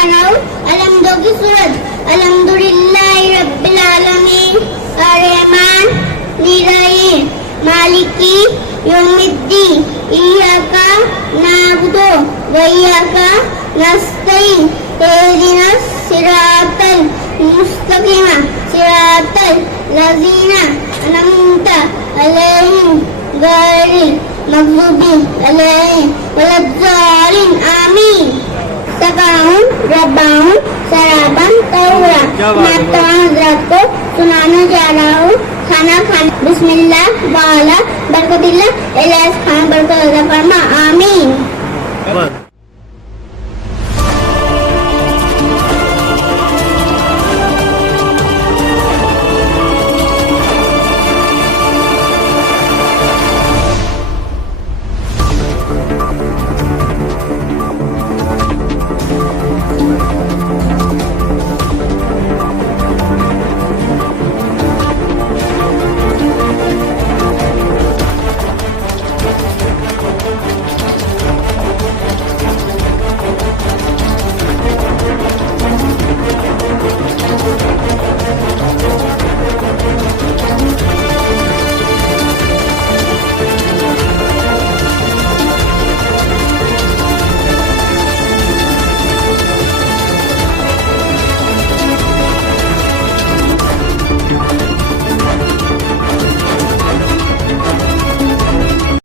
জানাও আলহামদু কি সূরত আলহামদুলিল্লাহি রাব্বিল আলামিন আর রহমান নিরাইন মালিকি ইয়াউমিদ্দিন ইয়াকা না'বুদু ওয়া ইয়াকা নাস্তাইন ইহদিনাস সিরাতাল মুস্তাকিম সিরাতাল লাযিনা আন'আমতা আলাইহিম গায়রিল মাগদুবি আলাইহিম ওয়ালাদ-দালিন आमीन। सकाऊं रबाऊं शराबन तौरा। मैं तमाम हजरात को सुनाने जा रहा हूँ खाना खाना। बिस्मिल्लाह वाला बरकतिल्लाह इलाज खाना बरकत अता फरमा आमीन।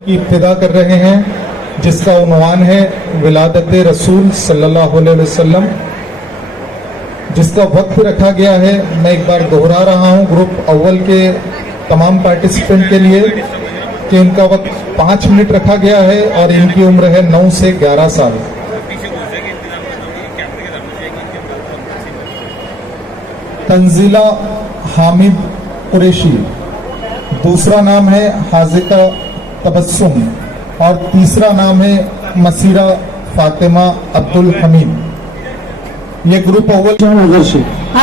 की इब्तिदा कर रहे हैं जिसका उन्वान है विलादत रसूल सल्लल्लाहु अलैहि वसल्लम। जिसका वक्त रखा गया है मैं एक बार दोहरा रहा हूं ग्रुप अव्वल के तमाम पार्टिसिपेंट के लिए कि उनका वक्त 5 मिनट रखा गया है और इनकी उम्र है 9 से 11 साल। तंजीला हामिद कुरैशी, दूसरा नाम है हाजिका तबस्सुम और तीसरा नाम है मसीरा फातिमा अब्दुल हमीद। ये ग्रुप अव्वल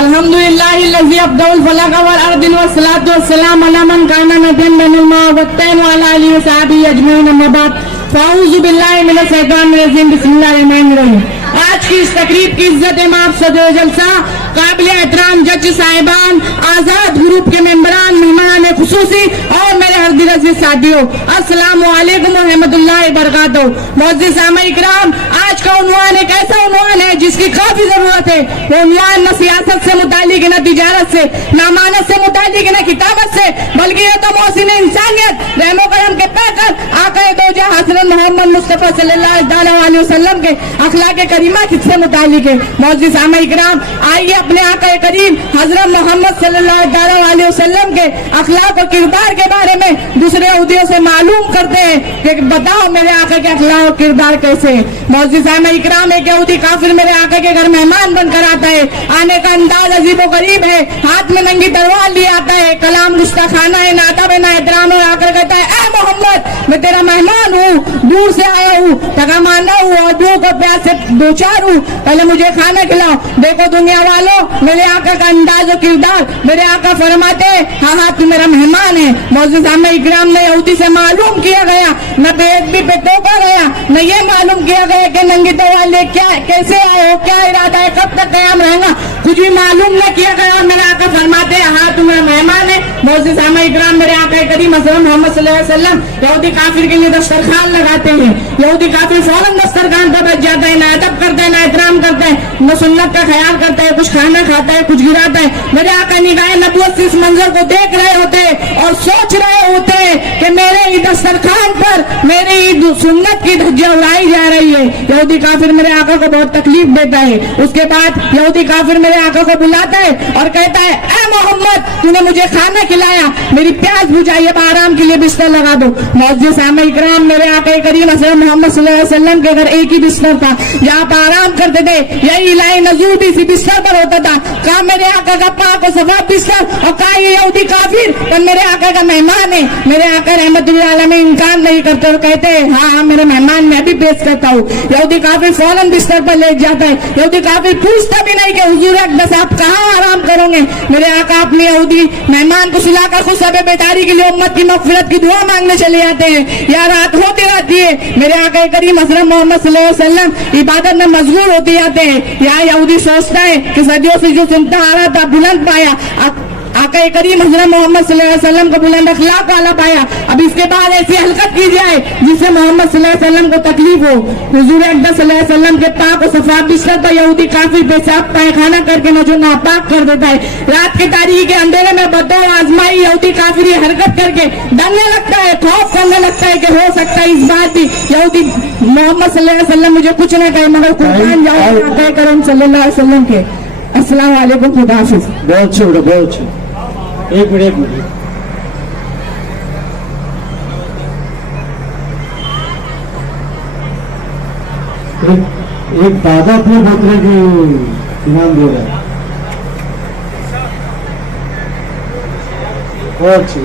अल्हम्दुलिल्लाहिल्लज़ी अब्दउल फलक वल अर्दिल वस्सलातु वस्सलाम अला मन काना नबिय्यन बैनल मा वत्तैन व अला आलिहि व सहाबिहि अजमईन अम्मा बाद फ़अऊज़ु बिल्लाहि मिनश शैतानिर रजीम बिस्मिल्लाहिर रहमानिर रहीम। आज की इस तकरीब की इज्जत इमाम सदर जलसा काबिल एहतराम जज साहिबान, आजाद ग्रुप के मेंबरान, मेहमान खुसूसी और मेरे हरदिल अज़ीज़ साथियों, अस्सलामु अलैकुम व रहमतुल्लाहि व बरकातहू। मुअज़्ज़िज़ सामईन इकराम, आज का उन्वान एक ऐसा उन्वान है जिसकी काफी जरूरत है। वो उन्वान न सियासत से मुतालिक, न तिजारत से, न अमानत से मुतालिक, न किताबत से, बल्कि ये तो मोहसिन इंसानियत रहमो करम के पैकर आका दो जहां हज़रत मोहम्मद मुस्तफा सल्लल्लाहु अलैहि वसल्लम के अखलाक करीमा किससे मुतालिक है। मुअज़्ज़िज़ सामईन इकराम, आइए अपने आका करीम हज़रत मोहम्मद सल्लल्लाहु अलैहि वसल्लम के अखलाक और किरदार के बारे में दूसरे यहूदियों से मालूम करते हैं कि बताओ मेरे आका के अखलाक और किरदार कैसे है। मुअज़्ज़िज़ सामईन इकराम, एक यहूदी काफिर मेरे आका के घर मेहमान बनकर आता है। आने का अंदाज अजीबो गरीब है, हाथ में नंगी तलवार लिए आता है, कलाम गुस्ताखाना है, ना अदब है ना एहतराम है। आकर कहता है, ए मोहम्मद, मैं तेरा मेहमान हूँ, दूर से आया हूँ, टका माना हूँ और दो को प्यास से दो चार हूँ, पहले मुझे खाना खिलाओ। देखो दुनिया वालों, मेरे आका का अंदाज और किरदार, मेरे आका फरमाते हाँ हाँ तू मेरा मेहमान है। मुअज़्ज़िज़ सामईन इकराम ने यहूदी से मालूम किया गया, न बेअदबी पे टोका गया, न ये मालूम किया गया कि नंगी तलवार ले क्या कैसे आए हो, क्या इरादा है, कब तक कयाम रहेगा, कुछ भी मालूम न किया गया। मेरे आका फरमाते हैं हाँ तू मेरा मेहमान है। मुअज़्ज़िज़ सामईन इकराम, मेरे आका करीम हज़रत मोहम्मद सल्लल्लाहु अलैहि वसल्लम यहूदी काफिर के लिए दस्तरखान लगाते हैं। यहूदी काफिर फौरन दस्तरखान पर बैठ जाता है, ना अदब करता है, ना एहतराम करता है, न सुन्नत का ख्याल करता है, कुछ खाना खाता है, कुछ गिराता है। मेरे आका निगाहे नबूवत से इस मंजर को देख रहे होते और सोच रहे होते कि मेरे ही दस्तरखान पर मेरी ही सुन्नत की धज्जियां उड़ाई जा रही है। यहूदी काफिर मेरे आका को बहुत तकलीफ देता है। उसके बाद यहूदी काफिर मेरे आका को बुलाता है और कहता है, ए मोहम्मद, तूने मुझे खाना खिलाया, मेरी प्यास बुझाई, अब आराम के लिए बिस्तर लगा दो। मुअज़्ज़िज़ सामईन इकराम, मेरे आका करीम हज़रत मोहम्मद सल्लल्लाहु अलैहि वसल्लम के घर एक ही बिस्तर था जहाँ पर आराम करते थे। यही इलाही नज़ूर भी इसी बिस्तर पर होता था। कहा मेरे आका का पाक और सफाद बिस्तर, और कहा ये यहूदी काफिर पर मेरे आका का मेहमान है। मेरे आका रहमतुल्लाह अलैहि इनकार नहीं करते और कहते हैं हाँ हाँ मेरे मेहमान मैं भी पेश करता हूँ। यहूदी काफिर फौरन बिस्तर पर ले जाता है। यहूदी काफिर पूछता भी नहीं कि हुजूर अक़दस आप कहाँ आराम करोगे। मेरे आका अपने यहूदी मेहमान को सुलाकर खुद सब बेदारी के लिए उम्मत की मगफिरत की दुआ मांगने चले जाते हैं। या रात होती रहती है, मेरे आका करीम हज़रत मोहम्मद सल्लल्लाहु अलैहि वसल्लम इबादत में मशगूल होते जाते हैं। यहाँ यहूदी सोचता है कि सदियों से जो सुनता आ रहा था बुलंद पाया, आका करीम हज़रत मोहम्मद सल्लल्लाहु अलैहि वसल्लम को बुलंद अखलाक वाला पाया। अब इसके बाद ऐसी हरकत की जाए जिससे मोहम्मद सल्लल्लाहु अलैहि वसल्लम को तकलीफ हो। हुजूर अकबर सल्लल्लाहु अलैहि वसल्लम के पाक और सफा बिस्तर पर यहूदी काफिर पेशाब पैखाना करके मुझे नापाक कर देता है। रात की तारीकी के अंधेरे में बतौर आजमाई यहूदी काफिर ये हरकत करके डरने लगता है, खौफ करने लगता है कि हो सकता है इस बात भी यहूदी मोहम्मद सल्लल्लाहु अलैहि वसल्लम मुझे कुछ न कहे मगर कुर्बान जाओ करम सल्लल्लाहु अलैहि वसल्लम के। अस्सलाम वालेकुम, खुदा हाफिज। बहुत अच्छे बेटा, बहुत अच्छे। एक मिनट एक दादा अपने पोतरे को इनाम दे रहा है। बहुत अच्छे।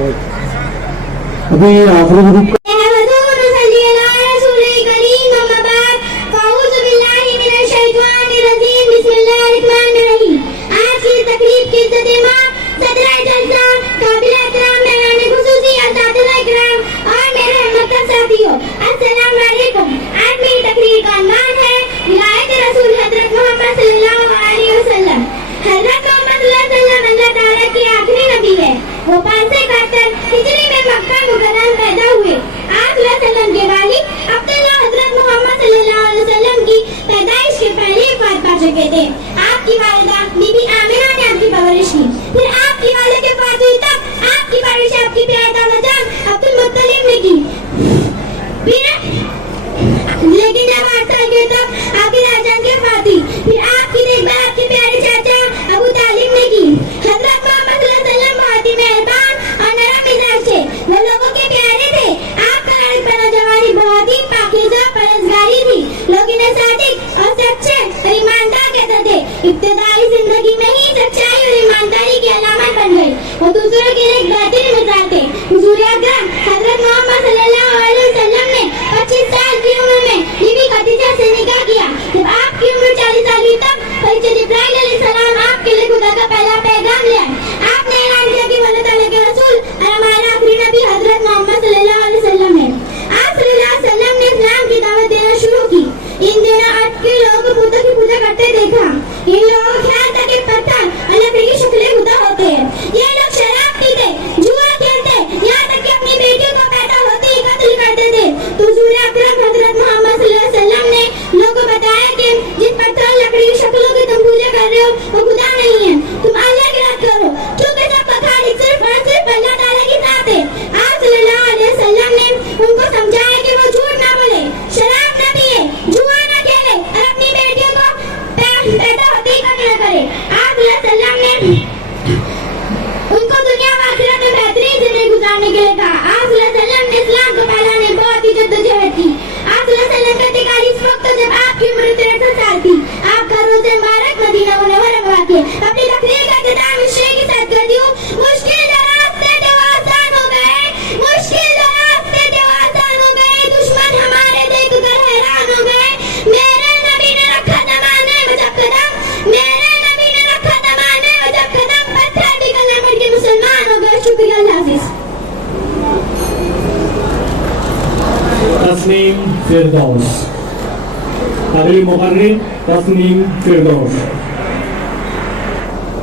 अभी आखिरी ग्रुप वो 571 हिजरी में मक्का मुकर्रम पैदा हुए। आप सल्लल्लाहु के वाली अब्दुल्लाह हजरत मोहम्मद सल्लल्लाहु अलैहि वसल्लम की पैदाइश के पहले वफात पा चुके थे। आपकी वालिदा बीबी आमिना ने आपकी परवरिश की। फिर आपकी वालिदा के वफात हुई तब आपकी परवरिश आपकी प्यारे दादा जान अब्दुल मुत्तलिब ने की। लेकिन जब 8 साल के तब आपकी दादाजान की वफात हुई। फिर आपकी देखभाल आपके प्यारे चाचा अबू तालिब ने की। हजरत मोहम्मद सल्लल्लाहु अलैहि वसल्लम बहुत ही मेहरबान और नरम मिजाज थे, वो लोगों के प्यारे थे। आपका लड़कपना जवानी बहुत ही पाकीज़ा परहेज़गारी थी। लोग इन्हें सादिक और सच्चे और ईमानदार कहते थे। इब्तिदाई जिंदगी में ही सच्चाई और ईमानदारी की अलामत बन गई। वो दूसरों के लिए एक बेहतरीन मिसाल थे। हुजूर अकरम हजरत मोहम्मद सल्लल्लाहु अलैहि वसल्लम ने 25 साल की उम्र में बीबी खदीजा से निकाह किया। जब आपकी उम्र 40 साल हुई तब फरिश्ते जिब्राइल अलैहिस्सलाम आपके लिए खुदा का पहला पैगाम ले आए। आपने ऐलान किया कि अल्लाह ताला के रसूल और हमारा आखिरी नबी हजरत मोहम्मद सल्लल्लाहु अलैहि वसल्लम है। आप सल्लल्लाहु अलैहि वसल्लम ने इस्लाम की दावत देना शुरू की। इन दिनों आज के लोगों को पुतों की पूजा करते देखा। इन लोगों को ख्याल था कि पत्थर और लकड़ी की शक्लें खुदा होते हैं। ये लोग शराब पीते, जुआ खेलते, यहाँ तक कि अपनी बेटियों को पैदा होते ही कत्ल करते थे। तो हुजूर अकरम हजरत मोहम्मद सल्लल्लाहु अलैहि वसल्लम ने लोगों को बताया कि जिन पत्थर और लकड़ी की शक्लों की तुम पूजा कर रहे हो वो खुदा नहीं है, तुम अल्लाह की रात करो, क्योंकि सबका खालिक सिर्फ अल्लाह ताला की जात है। आप सल्लल्लाहु अलैहि वसल्लम ने उनको समझाया कि वो झूठ ना बोले, शराब ना पिए, जुआ ना खेले और अपनी बेटियों को पैदा होते ही कत्ल न करे। आप सल्लल्लाहु अलैहि वसल्लम ने उनको दुनिया और आखिरत में बेहतरीन जिंदगी गुजारने के लिए कहा। आप सल्लल्लाहु अलैहि वसल्लम ने इस्लाम को फैलाने बहुत ही जद्दोजहद की। आप सल्लल्लाहु अलैहि वसल्लम का इंतकाल इस वक्त जब आपकी उम्र 63 साल थी। आप का रोज़े मुबारक मदीना मुनव्वरा में वाक़ अपनी तकरीर का इख्तिताम इस शेर के साथ कर दियो। मुश्किल रास्ते जो आसान हो गए, मुश्किल रास्ते जो आसान हो गए, दुश्मन हमारे देखकर हैरान हो गए। मेरे नबी ने रखा दबाने में जब कदम, मेरे नबी ने रखा दबाने में जब कदम, पत्थर भी कलमा पढ़ के मुसलमान हो गए। शुक्रिया, अल्लाह हाफिज़। तस्नीम फिरदौस, अगली मुकर्रिर तस्नीम फिरदौस।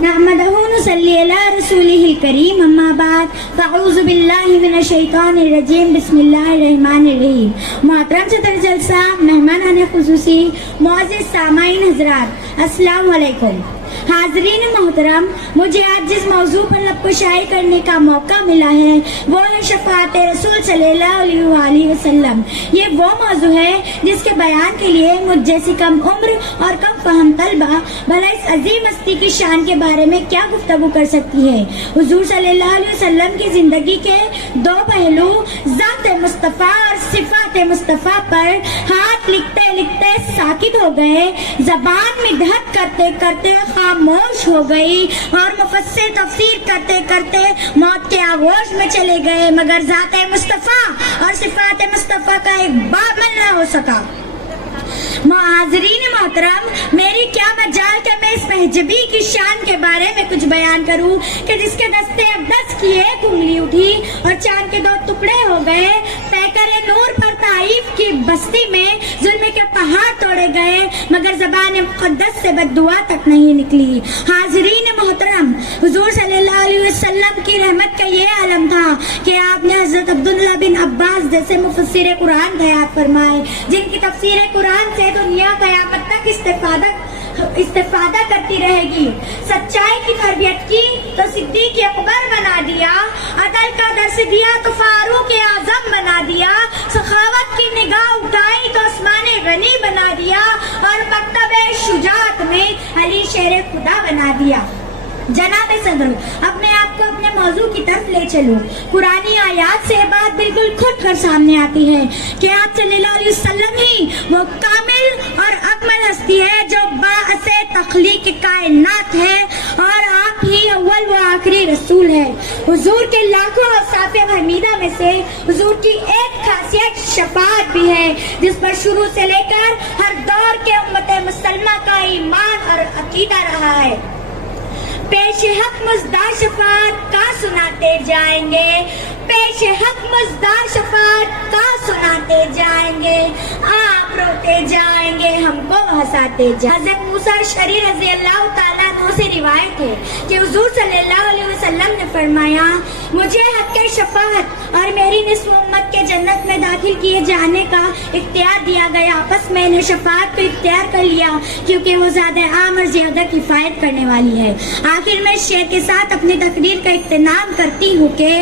नहमदहु व नसल्ली अला रसूलिहिल करीम, अम्मा बाद, फ़अऊज़ु बिल्लाहि मिनश शैतानिर रजीम, बिस्मिल्लाहिर रहमानिर रहीम। मोहतरम सदर जलसा, मेहमानान खुसूसी, मुअज़्ज़िज़ सामाईन हज़रात, अस्सलामु अलैकुम। हाज़रीन मोहतरम, मुझे आज जिस मौजू पर लबकुशाई करने का मौका मिला है वो है शफ़ाअत रसूल सल्लल्लाहु अलैहि वसल्लम। ये वो मौजू है जिसके बयान के लिए मुझ जैसी कम उम्र और कम फहम तलबा भला इस अजीम हस्ती की शान के बारे में क्या गुफ्तगू कर सकती है। हुजूर सल्लल्लाहु अलैहि वसल्लम की जिंदगी के दो पहलू ज़ात मुस्तफ़ा और सिफ़ात मुस्तफ़ा पर हाथ लिखते लिखते साकित हो गए, ज़बान में धक करते करते खामोश हो गई और मुफस्सिर तफसीर करते करते मौत के आगोश में चले गए, मगर ज़ात मुस्तफ़ा और सिफ़ात मुस्तफ़ा का एक बात न हो सका। मुआज़रीन मोहतरम, मेरी क्या मजाल कि मैं इस महजबी की शान के बारे में कुछ बयान करूं कि जिसके दस्ते अब्दस की एक उंगली उठी और चांद के 2 टुकड़े हो गए। पैकर नूर पर ताइफ की बस्ती में जुल्म के पहाड़ तोड़े गए, मगर ज़बान मुक़द्दस से बद्दुआ तक नहीं निकली। हाज़रीन मोहतरम, हुज़ूर सल्लल्लाहु अलैहि वसल्लम की रहमत का ये आलम था कि आपने हज़रत अब्दुल्लाह बिन अब्बास जैसे मुफस्सिर कुरान हयात फरमाए, जिनकी तफसीर कुरान से दुनिया क़यामत तक इस्तिफादा करती रहेगी। सच्चाई की तरबियत की तो सिद्दीक़ अकबर बना दिया, अदल का दर्स दिया तो फारूक आज़म बना दिया, सखावत की निगाह उठाई तो उस्माने गनी बना दिया और मकतबे शुजाअत में अली शेर खुदा बना दिया। जनाबे सदर, अपने आप को अपने मौजू की तरफ ले चलो। पुरानी आयात से बात बिल्कुल खुद कर सामने आती है कि आप सल्लल्लाहु अलैहि वसल्लम ही वो कामिल और अकमल हस्ती है जो बाअसे तख्लीक कायनात है और आप ही अव्वल व आखिरी रसूल है। हुजूर के लाखों औसाफ हमीदा में से हुजूर की एक खासियत शफाअत भी है, जिस पर शुरू से लेकर हर दौर के उम्मत मुसलमा का ईमान और अकीदा रहा है। पेश हक मुज़दार शफाअत का सुनाते जाएंगे, पेश हक मुज़दार शफाअत का सुनाते जाएंगे, आप रोते जाएंगे हमको हंसाते जाएंगे। हज़रत मूसा अशअरी रज़ी अल्लाह ताला अन्हु से रिवायत है कि हुज़ूर सल्लल्लाहु अलैहि वसल्लम ने फरमाया, मुझे हक के शफाअत और मेरी निस्फ़ उम्मत के जन्नत में दाखिल किए जाने का इख्तियार दिया गया। बस मैंने शफाअत को इख्तियार कर लिया क्योंकि वो ज़्यादा आम और ज़्यादा किफ़ायत करने वाली है। आखिर में शेर के साथ अपनी तकरीर का इख्तिताम करती हूँ कि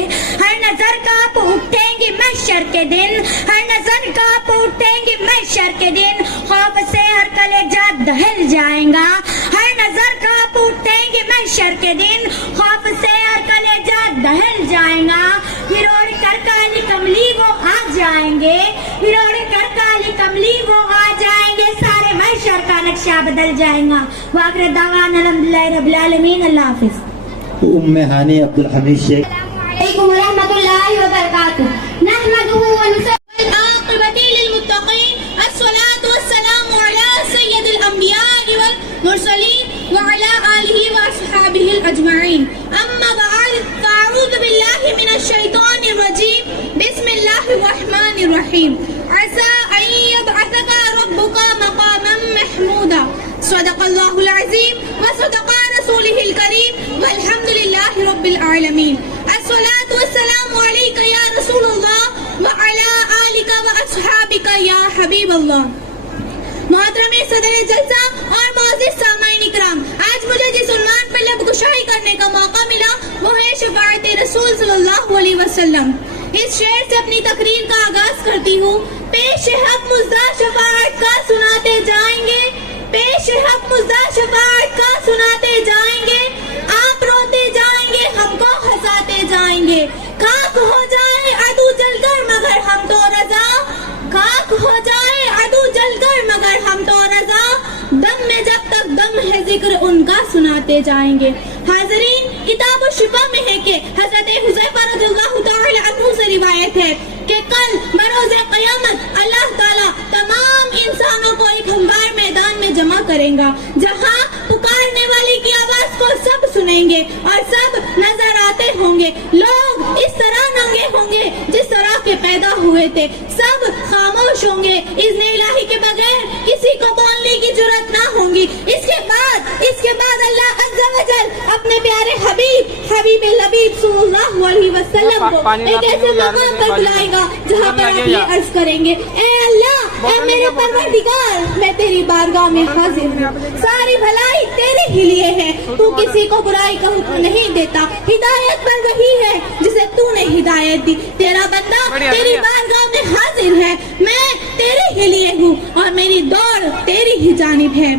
हर नजर का आप उठेंगे महशर के दिन, हर नजर का आप उठेंगे महशर के दिन, खौफ से हर कलेजा दहल जाएगा। हर नजर का आप उठेंगे महशर के दिन, खौफ से हर कलेजा दहल जाएगा। फिर ओढ़ कर काली कमली वो आ जाएंगे, फिर ओढ़ कर काली कमली वो आ जाएंगे, सारे महशर का नक्शा बदल जाएगा। वाक़िर दावाना अल्हम्दुलिल्लाहि रब्बिल आलमीन। अल्लाह हाफ़िज़। उम्मे हानी अब्दुल हमीद शेख। अस्सलामु अलैकुम व रहमतुल्लाहि व बरकातुहू। नहमदुहु व नुसल्ली आक़िबती लिल-मुत्तक़ीन। अस्सलातु वस्सलामु अला सय्यिदिल अंबिया'i वल मुरसलीन व अला आलिहि व अस्हाबिहि अजमईन। अम्मा बअद, फ़अऊज़ु बिल्लाहि मिनश शैतानिर रजीम। बिस्मिल्लाहिर रहमानिर रहीम। असा अन यबअसका रब्बुका मक़ामन महमूदा। सदक़ल्लाहुल अज़ीम व सदक़ा रसूलिहिल करीम वल्हम्दुलिल्लाहि रब्बिल आलमीन। अस्सलातु वस्सलामु अलैका या रसूलल्लाह व अला आलिका व अस्हाबिका या हबीबल्लाह। मोहतरम सदर जलसा और मोअज़्ज़िज़ सामाईन इकराम, आज मुझे जिस उन्वान पर लबकुशाई करने का मौका मिला वो है शफ़ाअत रसूल सल्लल्लाहु अलैहि वसल्लम। इस शेर से अपनी तकरीर का आगाज करती हूँ। पेश हक मुज़दार शफ़ाअत का सुनाते जाएंगे, पेश हक मुज़दार शफ़ाअत का सुनाते जाएंगे, आप रोते जाएंगे हमको हंसाते जाएंगे। खाक हो जाए अदू जलकर मगर हम तो रज़ा, खाक हो जाए अदू जलकर मगर हम तो रज़ा, दम में जब तक दम है जिक्र उनका सुनाते जाएंगे। हाज़रीन, किताब शिफा में है कि हज़रत हुज़ैफा रज़ियल्लाहु ताला अन्हु से रिवायत है कि कल बरोज़े क़यामत अल्लाह ताला तमाम इंसानों को एक हमवार मैदान में जमा करेगा, जहाँ पुकारने वाले की आवाज को सब सुनेंगे और सब नजर आते होंगे। लोग इस तरह नंगे होंगे जिस तरह के पैदा हुए थे, सब खामोश होंगे, इज़्न इलाही के बगैर किसी को बोलने की जुर्रत ना होगी। इसके बाद अल्लाह अज़्ज़ा व जल अपने प्यारे हबीब लबीब सल्लल्लाहु अलैहि वसल्लम को एक ऐसे मकाम पर बुलाएगा जहाँ पर आप ये अर्ज करेंगे, ए अल्लाह, ए मेरे परवरदिगार, मैं तेरी बारगाह में हाजिर हूँ। सारी भलाई तेरे ही लिए है, तू किसी को बुराई का हुक्म नहीं देता। हिदायत पर वही है जिसे तूने हिदायत दी। तेरा बंदा तेरी बारगाह में हाजिर है, मैं तेरे ही लिए हूँ और मेरी दौड़ तेरी ही जानिब है।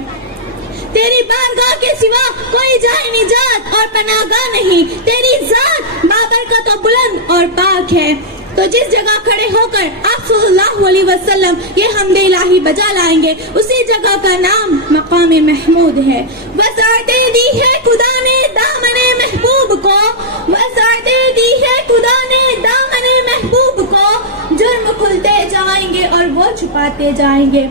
तेरी बारगाह के सिवा कोई जाए निजात और पनाहगाह नहीं। तेरी जात बाबरकत तो बुलंद और पाक है। तो जिस जगह खड़े होकर आप सल्लल्लाहु अलैहि वसल्लम ये हमदे इलाही बजा लाएंगे, उसी जगह का नाम मकाम महमूद है। वसाअतें दी है खुदा ने दामने महबूब को, वसाअतें दी है खुदा ने दामने महबूब को, जुर्म खुलते जाएंगे और वो छुपाते जाएंगे।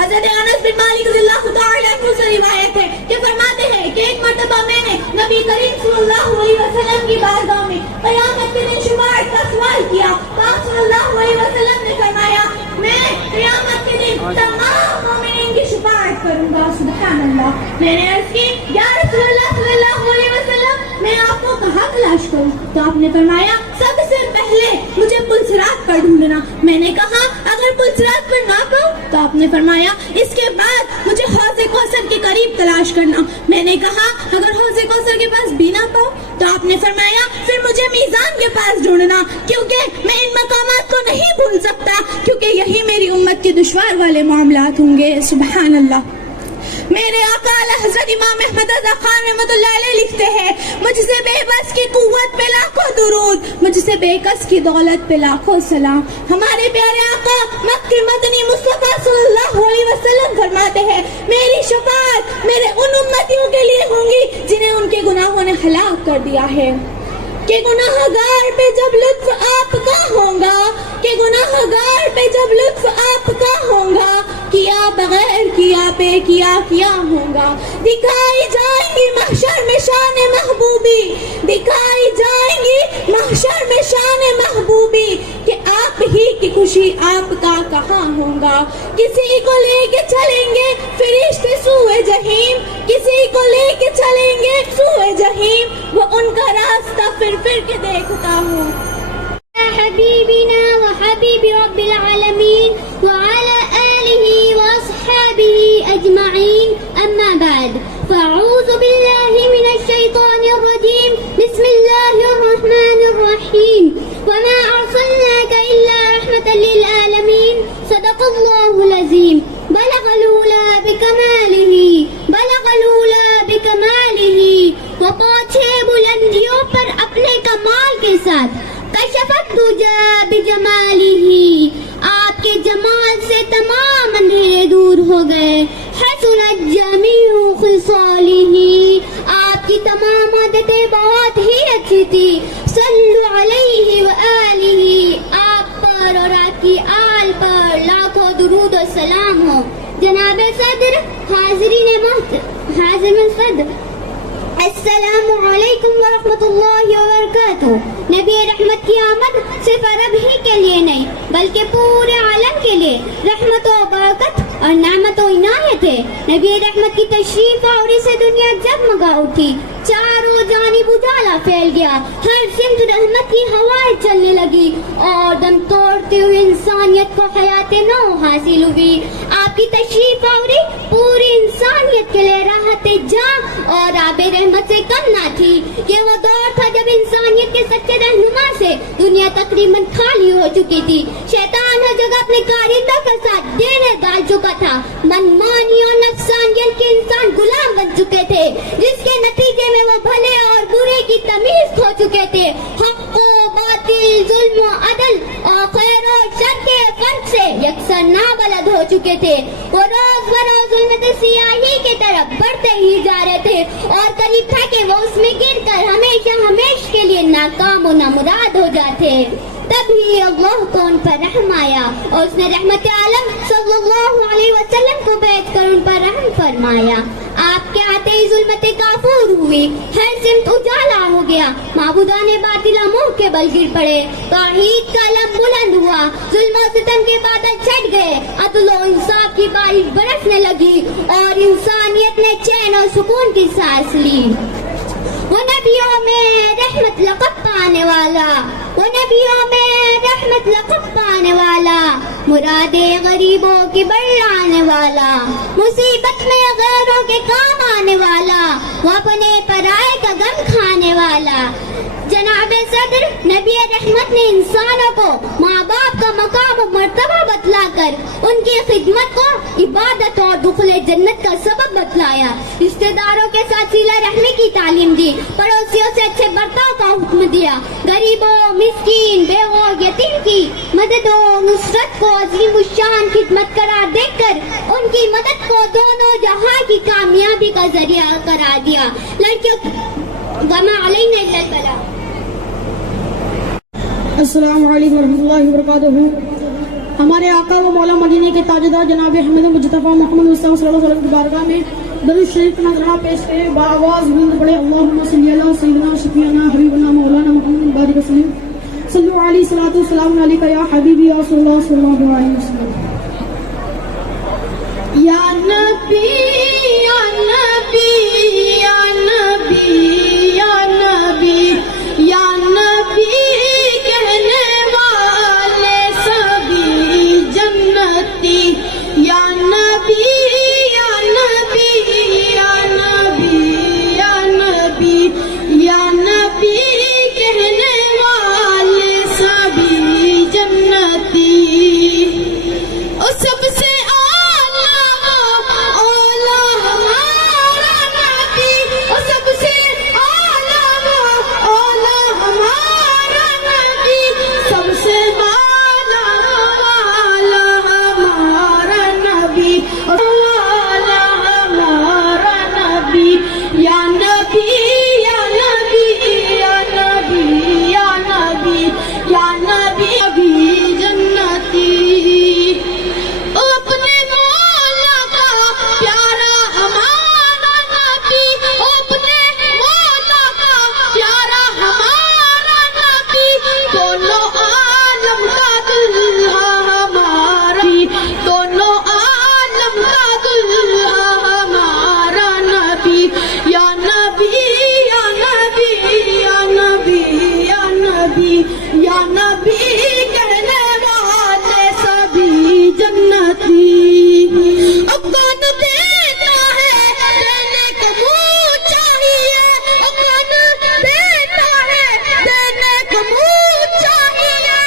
हज़रत अनस बिन मालिक रज़ियल्लाहु तआला अन्हु से रिवायत है कि फरमाते हैं कि एक मर्तबा मैंने नबी करीम सल्लल्लाहु अलैहि वसल्लम की बारगाह में क़यामत के दिन शुफाअत का सवाल किया। तो सल्लल्लाहु अलैहि वसल्लम ने फरमाया, मैं क़यामत के दिन तमाम मोमिनीन की शुफाअत करूंगा। सुभान अल्लाह। मैंने अर्ज़ की, या रसूलल्लाह सल्लल्लाहु अलैहि वसल्लम, मैं आपको कहाँ तलाश करूं? तो आपने फरमाया, सबसे पहले मुझे पुलसिरात पर ढूंढना। मैंने कहा, अगर पुलसिरात पर ना पाऊं? तो आपने फरमाया, इसके बाद मुझे हौज़े कौसर के करीब तलाश करना। मैंने कहा, अगर हौज़े कौसर के पास भी ना पाऊं? तो आपने फरमाया, फिर मुझे मीज़ान के पास ढूंढना, क्योंकि मैं इन मकामात को नहीं भूल सकता, क्योंकि यही मेरी उम्मत के दुश्वार वाले मामलात होंगे। सुभान अल्लाह। मेरे आका आला हज़रत इमाम अहमद रज़ा खान रहमतुल्लाह अलैह लिखते हैं, मुझसे बेबस की कुव्वत पे लाखों दुरूद, मुझसे बेकस की दौलत पे लाखों सलाम। हमारे प्यारे आका मक्की मदनी मुस्तफा सल्लल्लाहु अलैहि वसल्लम फरमाते हैं, मेरी शफाअत मेरे उन उम्मतियों के लिए होंगी जिन्हें उनके गुनाहों ने हलाक कर दिया है। कि गुनाहगार पे जब लुत्फ आपका होगा, कि गुनाहगार पे जब लुत्फ आपका होगा, किया बगैर किया पे किया होगा। दिखाई जाएंगी महशर में शान महबूबी, दिखाई जाएंगी महशर में शान महबूबी, कि आप ही की खुशी आपका कहाँ होगा। किसी को लेके चलेंगे फरिश्ते सूए जहीम, किसी को लेके चलेंगे सूए जहीम, वो उनका रास्ता फिर के देखता हूँ। हबीबिना व हबीबी रब्बिल आलमीन व अला आलिही व अस्हाबिही अजमईन, अम्मा बाद, फ़अऊज़ु बिल्लाहि मिनश शैतानिर रजीम, बिस्मिल्लाहिर रहमानिर रहीम, व मा अर्सलनाका इल्ला रहमतल लिल आलमीन, सदक़ल्लाहुल अज़ीम। बलगल ऊला बिकमालिही, बलगल ऊला बिकमालिही, वो पहुंचे बुलंदियों पर अपने कमाल के साथ। कशफत दुजा बिजमालिही, आपके जमाल से तमाम अंधेरे दूर हो गए। हसनत जमीउ खिसालिही, आपकी तमाम आदतें बहुत ही अच्छी थी। सल्लु अलैहि व आलिही, आप पर और आपकी आल पर लाखों दुरूद और सलाम हो। जनाबे सदर, हाज़रीन सदर, अस्सलामु अलैकुम व रहमतुल्लाहि व बरकातुहू। नबी रहमत की आमद सिर्फ अरब ही के लिए नहीं, बल्कि पूरे आलम के लिए रहमत व बरकत और नेमत व इनायत है। नबी रहमत की तशरीफ और इसे दुनिया जगमगा उठी, चारों जानिब उजाला फैल गया, हर सिमत रहमत की हवाएं चलने लगी और दम तोड़ते हुए इंसानियत को हयात नौ हासिल हुई। आपकी तशरीफ आवरी पूरी इंसानियत के लिए राहत जां और आबे रहमत से कम ना थी। ये वो दौर था जब इंसानियत के सच्चे रहनुमा से दुनिया तकरीबन खाली हो चुकी थी। शैतान हर जगह अपने कारिंदों के साथ देने डाल चुका था। मनमानी और नफसानियत के इंसान गुलाम बन चुके थे, जिसके नतीजे में वो भले और बुरे की तमीज खो चुके थे। हक व बातिल, जुल्म व अदल और खैर और शर के फर्क से यकसर नाबलद हो चुके थे। वो रोज बरोज ज़ुल्मत सियाही की तरफ बढ़ते ही जा रहे थे और करीब था कि वो उसमें गिरकर हमेशा के लिए नाकाम और नामुराद हो जाते। तभी अल्लाह को उन पर रहम आया और उसने रहमत आलम सल्लल्लाहु अलैहि वसल्लम को भेजकर उन पर रहम फरमाया। आपके आते ही ज़ुल्मतें काफूर हुई, हर सिमत उजाला हो गया, माबूदाने बातिला मुंह के बल गिर पड़े, तौहीद का लम बुलंद हुआ, जुल्म और सितम के बादल छट गए, अदल और इंसाफ की बारिश बरसने लगी और इंसानियत ने चैन और सुकून की सांस ली। वो नबियों में रहमत लक़ब पाने वाला, वो नबियों में रहमत लक़ब पाने वाला, मुरादे गरीबों की बढ़ाने वाला, मुसीबत में गैरों के काम आने वाला, वो अपने पराए का गम खाने वाला। जनाबे सदर नबी रहमत ने इंसानों को माँ बाप का मकाम और मर्तबा बतलाकर उनकी खिदमत को इबादत और दुखले जन्नत का सबब बतलाया। रिश्तेदारों के साथ सिला रहमी की तालीम दी, पड़ोसियों से अच्छे बर्ताव का हुक्म दिया, गरीबों, मिस्कीन, बेवा, यतीम की मदद और नुसरत को अजीम शान खिदमत करार देकर उनकी मदद को दोनों जहां की कामयाबी का जरिया करार दिया। लड़कियों वमा अलैना इल्ला बला। अस्सलामु अलैकुम व रहमतुल्लाहि व बरकातुहू। हमारे आका व मौला मदीने के ताजदार जनाब अहमद मुजतबा मोहम्मद मुस्तफा सल्लल्लाहु अलैहि वसल्लम की बारगाह में दरूद शरीफ का नजराना पेश करें। बाआवाज़ बुलंद पढ़े अल्लाहुम्मा सल्ली अला सय्यिदना शफीअना हबीबना मौलाना मुहम्मद बारिक वसल्लम सल्लु अलैहि सलातु वस्सलाम अलैका या हबीबी या रसूलल्लाह सल्लल्लाहु अलैहि वसल्लम। या नबी या नबी या नबी या नबी या नबी कहने वाले सभी जन्नती। या नबी या नबी या नबी या नबी या नबी कहने वाले सभी जन्नती। और सबसे आला हमारा नबी, और सबसे आला हमारा नबी, सबसे आला वाला हमारा नबी, वाला हमारा नबी। या नबी या नबी या नबी या नबी या नबी अभी जन्नती। अपने मौला का प्यारा हमारा नबी, अपने मौला का प्यारा हमारा नबी, दोनों आलम का दुल्हा हमारा, दोनों आलम का दुल्हा हमारा नबी। या नबी या नबी या नबी या नबी या नबी कहने वाले सभी जन्नती। अब कौन देता है देने को मुँह चाहिए, अब कौन देता है देने को मुँह चाहिए,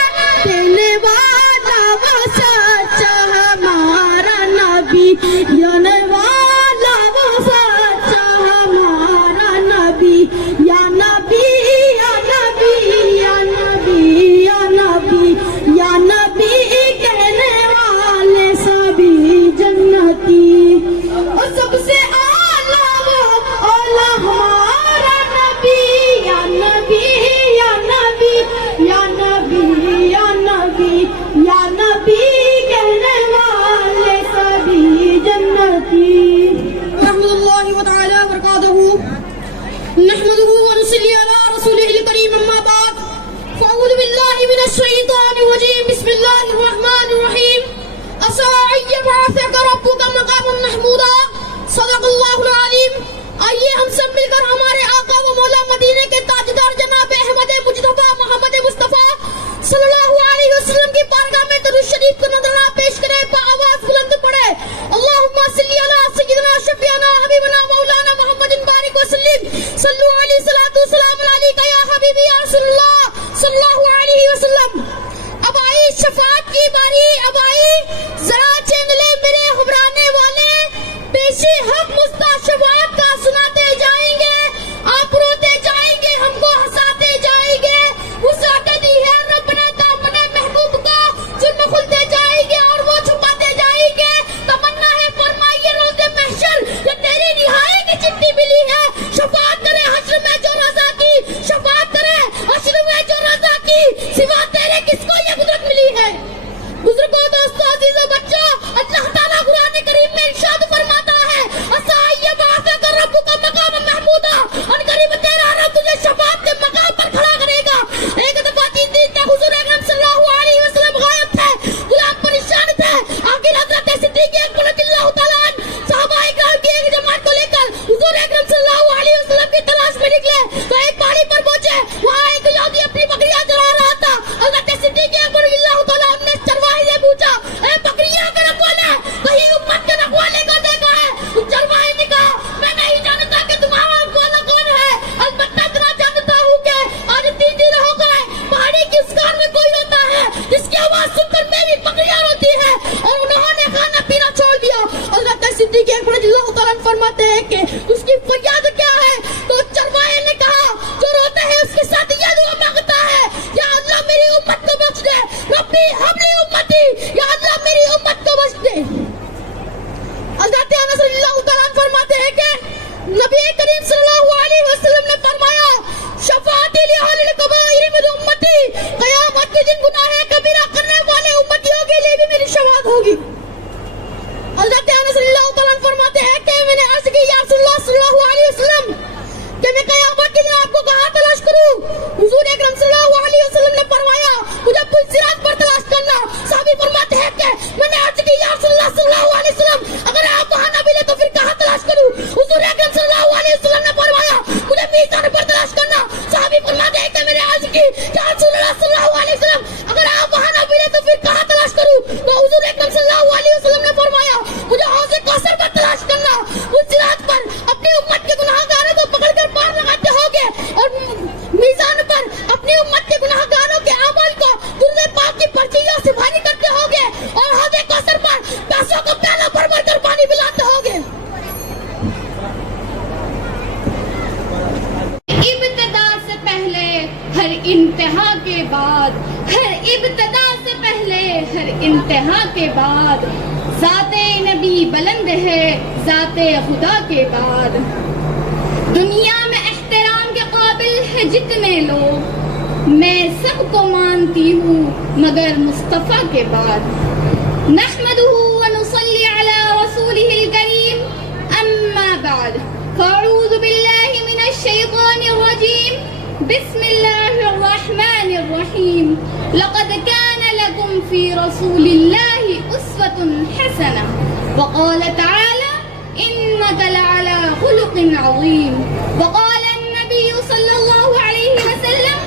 देने वाला वो सच्चा हमारा नबी, देने वाला वो सच्चा हमारा नबी। या नबी या नबी या नबी या नबी या नबी कहने वाले सभी जन्नती। और सबसे आला वो आला हमारा नबी। या नबी या नबी या नबी या नबी या नबी कहने वाले सभी जन्नती। रहमतुल्लाहि व तआला व बरकातहू। नहमदुहु व नसल्ली अला रसूलिहिल करीम, अम्मा बाद। फ़अऊज़ु बिल्लाहि मिनश शैतानिर रजीम, बिस्मिल्लाहिर रहमानिर रहीम। असा यबअसक रब्बुका मक़ामम महमूदा, सदक़ल्लाहुल अलीम। आइए हम सब मिलकर हमारे आका व मौला मदीने के ताजदार जनाब अहमद मुजतबा मोहम्मद मुस्तफा सल्लल्लाहु अलैहि वसल्लम की बारगाह में दरूद शरीफ का नजराना पेश करें। आवाज़ बुलंद पढ़े अल्लाहुम्मा सल्ली अला सय्यिदना शफीअना हबीबना मौलाना मुहम्मदिन बारिक वसल्लम सल्लु अलैहि सलातु वस्सलाम अलैका या हबीबी या रसूलल्लाह सल्लल्लाहु अलैहि वसल्लम। अब आई शफाअत की बारी, अब आई जरा चेंगले मेरे घबराने वाले की या रसूलुल्लाह सल्लल्लाहु अलैहि वसल्लम, अगर आप वहां ना मिले तो फिर कहां तलाश करूं? तो हुजूर अकरम सल्लल्लाहु अलैहि वसल्लम ने फरमाया, मुझे हौज़ कौसर पर तलाश करना। उस रात पर अपनी उम्मत के गुनाहगारों को पकड़कर पार लगाते होगे और मीज़ान पर अपनी उम्मत के गुनाहगारों के अमल को दुर्रे पाक की पर्चियों से भारी करते होगे और हौज़ कौसर पर प्यासों को प्याला भर भर कर पानी पिलाते होगे। इब्तिदा से पहले हर इंतहा के बाद, हर इब्तिदा से पहले हर इंतहा के बाद, ज़ाते नबी बुलंद है ज़ाते खुदा के बाद। दुनिया में एहतराम के काबिल है जितने लोग, मैं सबको मानती हूँ मगर मुस्तफ़ा के बाद। नहमदुहु व नुसल्ली अला रसूलिहिल करीम, अम्मा बाद, फ़अऊज़ु बिल्लाहि मिनश शैतानिर रजीम, बिस्मिल्लाहिर रहमानिर रहीम। लक़द कान लकुम फ़ी रसूलिल्लाहि उस्वतुन हसना व क़ाल तआला इन्नका लअला ख़ुलुक़िन अज़ीम व क़ाल अन्नबिय्यु सल्लल्लाहु अलैहि वसल्लम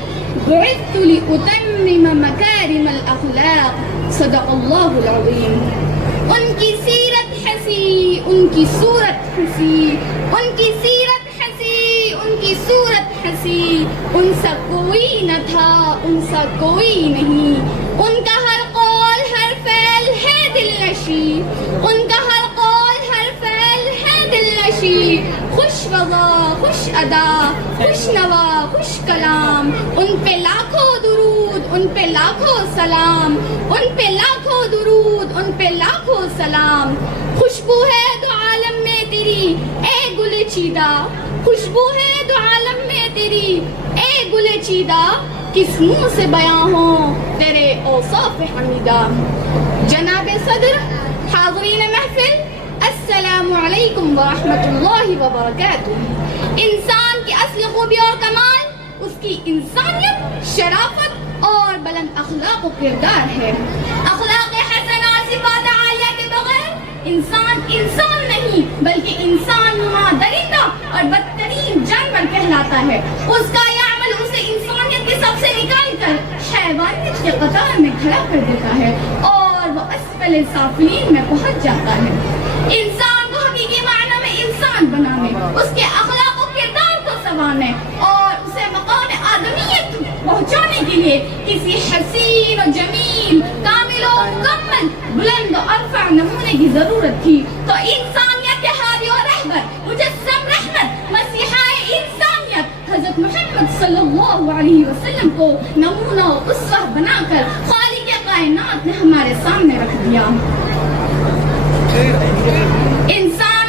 बुइथ्तु लिउतम्मिम मकारिमल अख़लाक़ सदक़ल्लाहुल अज़ीम। उनकी सीरत हसी, उनकी सूरत हसी, उनकी सीरत हसी, उनकी सूरत हसी, उनसा कोई न था, उनसा कोई नहीं। उनका हर कौल हर फ़ैल है दिलनशी, उनका हर कौल हर फ़ैल है दिलनशी। खुश वज़ा खुश अदा खुश नवा खुश कलाम, उन पे लाखों दुरूद उन पे लाखों सलाम, उन पे लाखों दुरूद उन पे लाखों सलाम। खुशबू है दो आलम में तेरी ए गुले चीदा, खुशबू है दो आलम में तेरी ए गुले चीदा, किस मुंह से बयां हो तेरे औसाफ हमीदा। जनाबे सदर, हाज़रीन महफिल, अस्सलामु अलैकुम व रहमतुल्लाहि व बरकातुहू। इंसान की असली खूबी और कमाल उसकी इंसानियत, शराफत और बुलंद अखलाक व किरदार है। अखलाक हसना सिफ़ात आलिया के बगैर इंसान इंसान नहीं बल्कि इंसान नुमा दरिंदा और बदतरीन जानवर कहलाता है। उसका यह अमल उसे इंसानियत के सबसे निकाल कर हैवानियत के कतार में खड़ा कर देता है और वो अस्फल साफिलीन में पहुंच जाता है। इंसान को हकीकी मायने में इंसान बनाने, उसके अखलाक और किरदार को संवारने और उसे मकाम आदमियत पहुंचाने के लिए किसी हसीन और जमील, कामिल और मुकम्मल, बुलंद और अरफा नमूने की जरूरत थी। तो इंसानियत के हादी और रहबर मुजस्सम रहमत मसीहाए इंसानियत हज़रत मोहम्मद सल्लल्लाहु अलैहि वसल्लम को नमूना और उसवा बनाकर खालिक कायनात ने हमारे सामने रख दिया। इंसान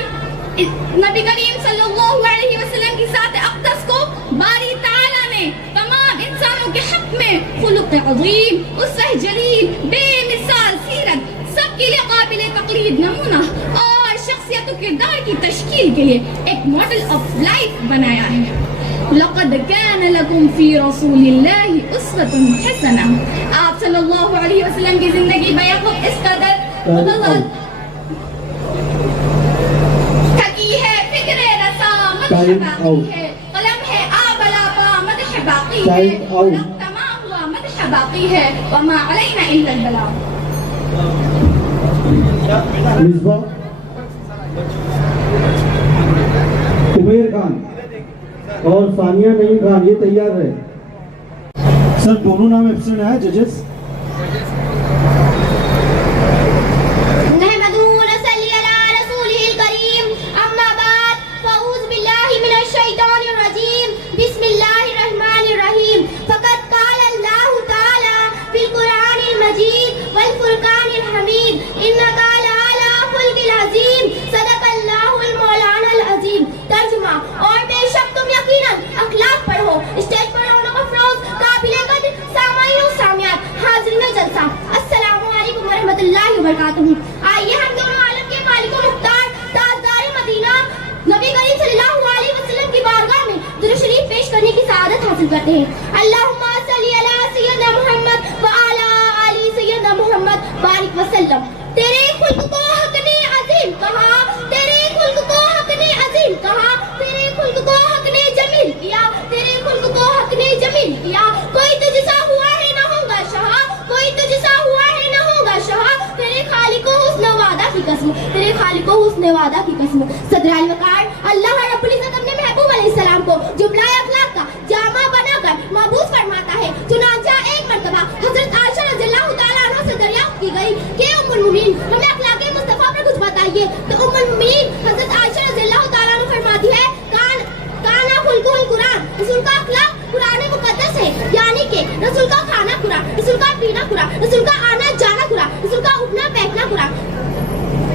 नबी करीम सल्लल्लाहु अलैहि वसल्लम की ज़ात अक़दस को बारी ताला ने तमाम इंसानों के हक में खुलुक़ अज़ीम, उसवा जलील, बेमिसाल सीरत, सबके लिए काबिल तक़लीद नमूना और शख्सियत और किरदार की तश्कील के लिए एक मॉडल ऑफ लाइफ बनाया है। लक़द कान लकुम फ़ी रसूलिल्लाहि उस्वतुन हसना। आप सल्लल्लाहु अलैहि वसल्लम की जिंदगी बयाख़ुद इस कदर थकी है, फिक्रे रसा मदह बाक़ी है, कलम है आबलापा मदह बाक़ी है, तमाम हुआ मदह बाक़ी है, वमा अलैना इल्ला अल बलाग। मिसबा उमेर खान और सानिया नईम खान ये तैयार है सर। दोनों नाम एब्सेंट है जजेस। नहमदुहु व नसल्ली अला रसूलिहिल करीम, अम्मा बाद, फ़अऊज़ु बिल्लाहि मिनश शैतानिर रजीम, बिस्मिल्लाहिर रहमानिर रहीम। फ़क़द क़ाल अल्लाहु तआला फ़िल क़ुरआनिल मजीद वल फ़ुरक़ानिल हमीद, इन्नका लअला ख़ुल्क़िल अज़ीम, सदक़ल्लाहुल मौलानाल अज़ीम। तर्जुमा, और बेशक तुम यकीनन अखलाक पर हो। स्टेज पर रौनक अफ़रोज़ काबिल कद्र सामाईन और सामियात, हाज़रीन जलसा, अस्सलामु अलैकुम व रहमतुल्लाहि व बरकातुहू। आइए हम दोनों आलम के मालिक व मुख्तार ताजदार मदीना नबी करीम सल्लल्लाहु अलैहि वसल्लम की बारगाह में दुरूद शरीफ पेश करने की सआदत हासिल करते हैं। अल्लाहुम्मा सल्ली अला सय्यिदना मुहम्मद व अला आलि सय्यिदना मुहम्मद बारिक वसल्लम। तेरे खुल्क को हक ने अजीम कहा, तेरे खुल्क को हक ने अजीम कहा, तेरे खुल्क को हक ने जमील दिल किया, तेरे खुल्क को हक ने जमील किया। कोई तुझसा हुआ है न होगा शाह, कोई तुझसा हुआ है न होगा शाह, तेरे खालिक को हुस्न वादा की कसम, तेरे खालिक को हुस्न वादा की कसम। सदराल वकार अल्लाह रब्बुल इज्जत अपने महबूब अलैहिस्सलाम को जुमला अखलाक का जामा बनाकर महबूस फरमाता है। चुनांचा एक मर्तबा हजरत आयशा रज़ियल्लाहु ताला अन्हा से दरियाफ्त की गई कि उम्मुल मोमिनीन हमें अखलाक मुस्तफा पर कुछ बताइए। तो उम्मुल मोमिनीन हजरत आयशा रज़ियल्लाहु ताला अन्हा फरमाती है काना खुल्कुल कुरान, रसूल का अखलाक कुरान मुकद्दस है, यानी कि रसूल का खाना कुरान, रसूल का पीना कुरान, रसूल का आना जाना कुरान, रसूल का उठना बैठना कुरान,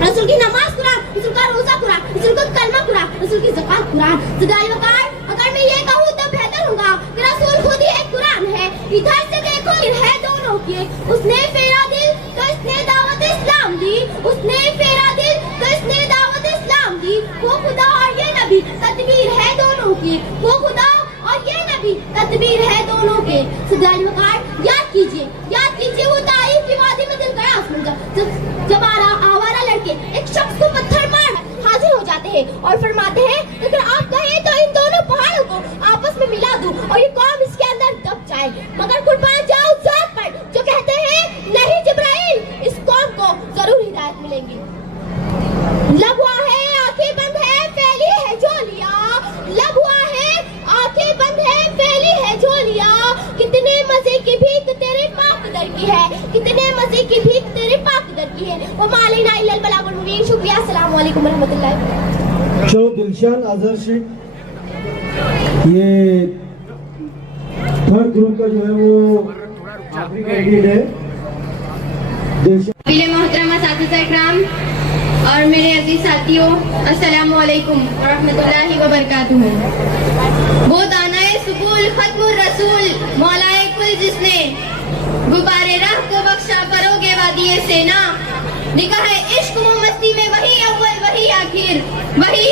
रसूल की नमाज कुरान, रसूल का रोजा कुरान, रसूल का कलमा कुरान, रसूल की ज़कात कुरान। ज़िदाई वकार अगर मैं ये कहूँ तो बेहतर होगा कि रसूल खुद ही एक कुरान है। इधर से देखो है दोनों के, उसने फेरा दिल तो इसने दावत इस्लाम दी, उसने फेरा दिल तो इसने दावत इस्लाम दी। वो खुदा और ये नबी तदबीर है दोनों की, वो खुदा और ये नबी तदबीर है दोनों के। ज़िदाई वकार याद कीजिए वो तारीफ की वादी में दिल गया जब आवारा लड़के एक शख्स को पत्थर मार हाजिर हो जाते हैं और फरमाते हैं अगर आप कहें तो इन दोनों पहाड़ों को आपस में मिला दूं और ये कौम इसके अंदर दब जाए, मगर कुर्बान जाओ उस जात पर जो कहते हैं नहीं जिब्राइल, इस कौम को जरूर हिदायत मिलेगी। लब हुआ है आंखें बंद है फैली है झोलिया, लब हुआ है आंखें बंद है फैली है झोलिया। कितने मजे की भीख तेरे पाक दर की है, कितने मजे की भीख तेरे पाक दर की है। वो मालिना इल्लल बलागुल मुबीन। शुक्रिया, अस्सलाम वालेकुम रहमतुल्लाह। चलो दिलशान अजहर शेख, ये थर्ड ग्रुप का जो है वो आखिरी कैंडिडेट है। दिलशान मोहतरमा साथिया इकराम और मेरे अजीज साथियों, अस्सलाम वालेकुम रहमतुल्लाहि व बरकातुहू। वो दानाए सुकूल खत्मुर रसूल मौलाए कुल जिसने गुब्बारे राह को बख्शा फरोगे वादिये सेना। निगाह इश्क व मस्ती में वही अव्वल वही आखिर, वही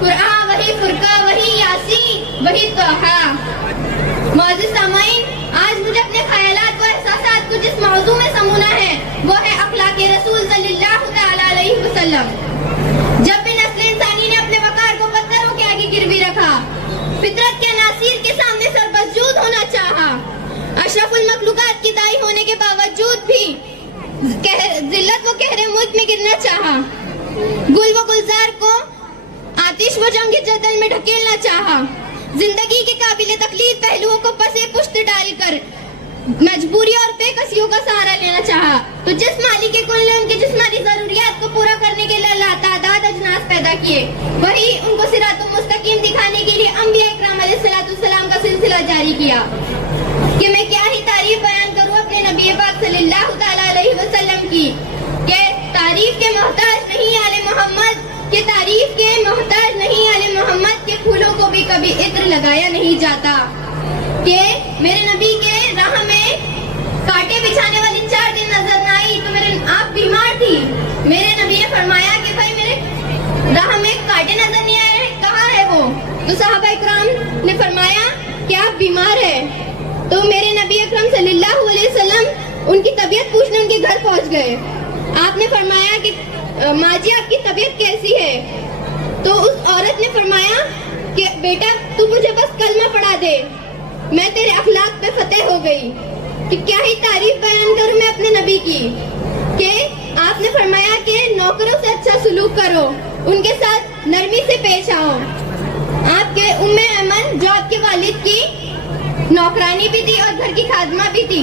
कुरान वही फुरका वही यासीन वही तोहा। मौजूद सामाईन, आज मुझे अपने ख्यालात व एहसासात को जिस मौजू में समूना है वो है अखलाक़े रसूल सल्लल्लाहु तआला अलैहि वसल्लम। जब भी नस्ल इंसानी ने अपने वकार को पत्थरों के आगे गिरवी रखा, फितरत के नासिर के सामने सरबसूद होना चाहा, अशरफुल मखलूकात की दाई होने के बावजूद भी जिल्लत व कहरे मुल्क में गिरना चाहा, गुल व गुलजार को आतिश व जंग जदल में ढकेलना चाहा, जिंदगी के काबिल तकलीफ पहलुओं को पसे पुश्त डालकर मजबूरी और बेकसियों का सहारा लेना चाहा, तो जिस मालिक के कुल ने उनकी जिस्मानी जरूरियात को पूरा करने के लिए लातादाद अजनास पैदा किए, वही उनको सिरातुल मुस्तकीम दिखाने के लिए अंबिया इकराम अलैहिस्सलाम का सिलसिला जारी किया। कि मैं क्या ही तारीफ बयान करूं अपने नबी पाक सल्लल्लाहु तआला अलैहि वसल्लम की, कि तारीफ के मोहताज नहीं आले मोहम्मद, के तारीफ के मोहताज नहीं आले मोहम्मद के फूलों को भी कभी इत्र लगाया नहीं जाता। कि मेरे नबी के राह में कांटे बिछाने वाली 4 दिन नजर न आई तो मेरे आप बीमार थी। मेरे नबी ने फरमाया कि भाई मेरे राह में कांटे नजर नहीं आए, कहाँ है वो? तो सहाबा इकराम ने फरमाया कि आप बीमार है। तो मेरे नबी अकरम सल्लल्लाहु अलैहि वसल्लम उनकी तबीयत पूछने उनके घर पहुंच गए। आपने फरमाया कि माँ जी आपकी तबीयत कैसी है? तो उस औरत ने फरमाया कि बेटा तू मुझे बस कलमा पढ़ा दे, मैं तेरे अखलाक पे फतेह हो गई। कि क्या ही तारीफ बयान करूं मैं अपने नबी की। कि आपने फरमाया कि नौकरों से अच्छा सुलूक करो, उनके साथ नरमी से पेश आओ। आपके उम्मे ऐमन जो आपके वालिद की नौकरानी भी थी और घर की खादमा भी थी,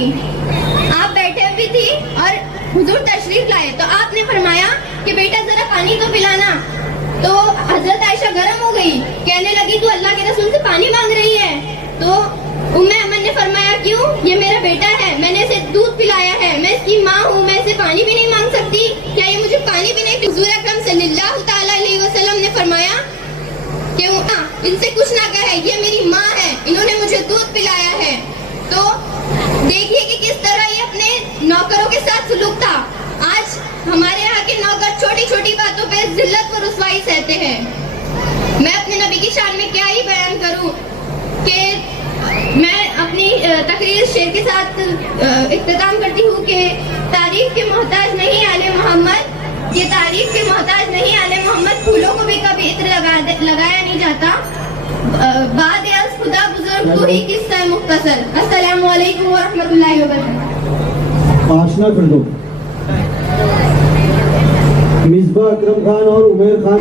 आप बैठे भी थी और हुजूर तशरीफ लाए तो आपने फरमाया कि बेटा जरा पानी तो पिलाना। तो हजरत आयशा गर्म हो गई, कहने लगी तू अल्लाह के रसूल से पानी मांग रही है? तो उम्मे अमन ने फरमाया क्यों, ये मेरा बेटा है, मैंने इसे दूध पिलाया है, मैं इसकी माँ हूँ, मैं इसे पानी भी नहीं मांग सकती, क्या ये मुझे पानी भी नहीं? हुजूर अकरम सल्लल्लाहु तआला अलैहि वसल्लम ने फरमाया कि इनसे कुछ ना कहे, ये मेरी माँ है, इन्होंने मुझे दूध पिलाया है। तो देखिए कि किस तरह ये अपने नौकरों के साथ सुलूक था। आज हमारे यहाँ के नौकर छोटी छोटी बातों पे जिल्लत व रुसवाई सहते हैं। मैं अपने नबी की शान में क्या ही बयान करूँ कि मैं अपनी तकरीर शेर के साथ इख्तिताम करती हूँ कि तारीफ के मोहताज नहीं आले मोहम्मद, ये तारीफ के मोहताज नहीं आले मोहम्मद, फूलों को भी कभी इत्र लगाया नहीं जाता। बाद खुदा बुजुर्ग तू ही किस्सा मुख्तसर। अस्सलामु अलैकुम व रहमतुल्लाहि व बरकातहू। आशना कर दो। मिसबा अकरम खान और उमेर खान।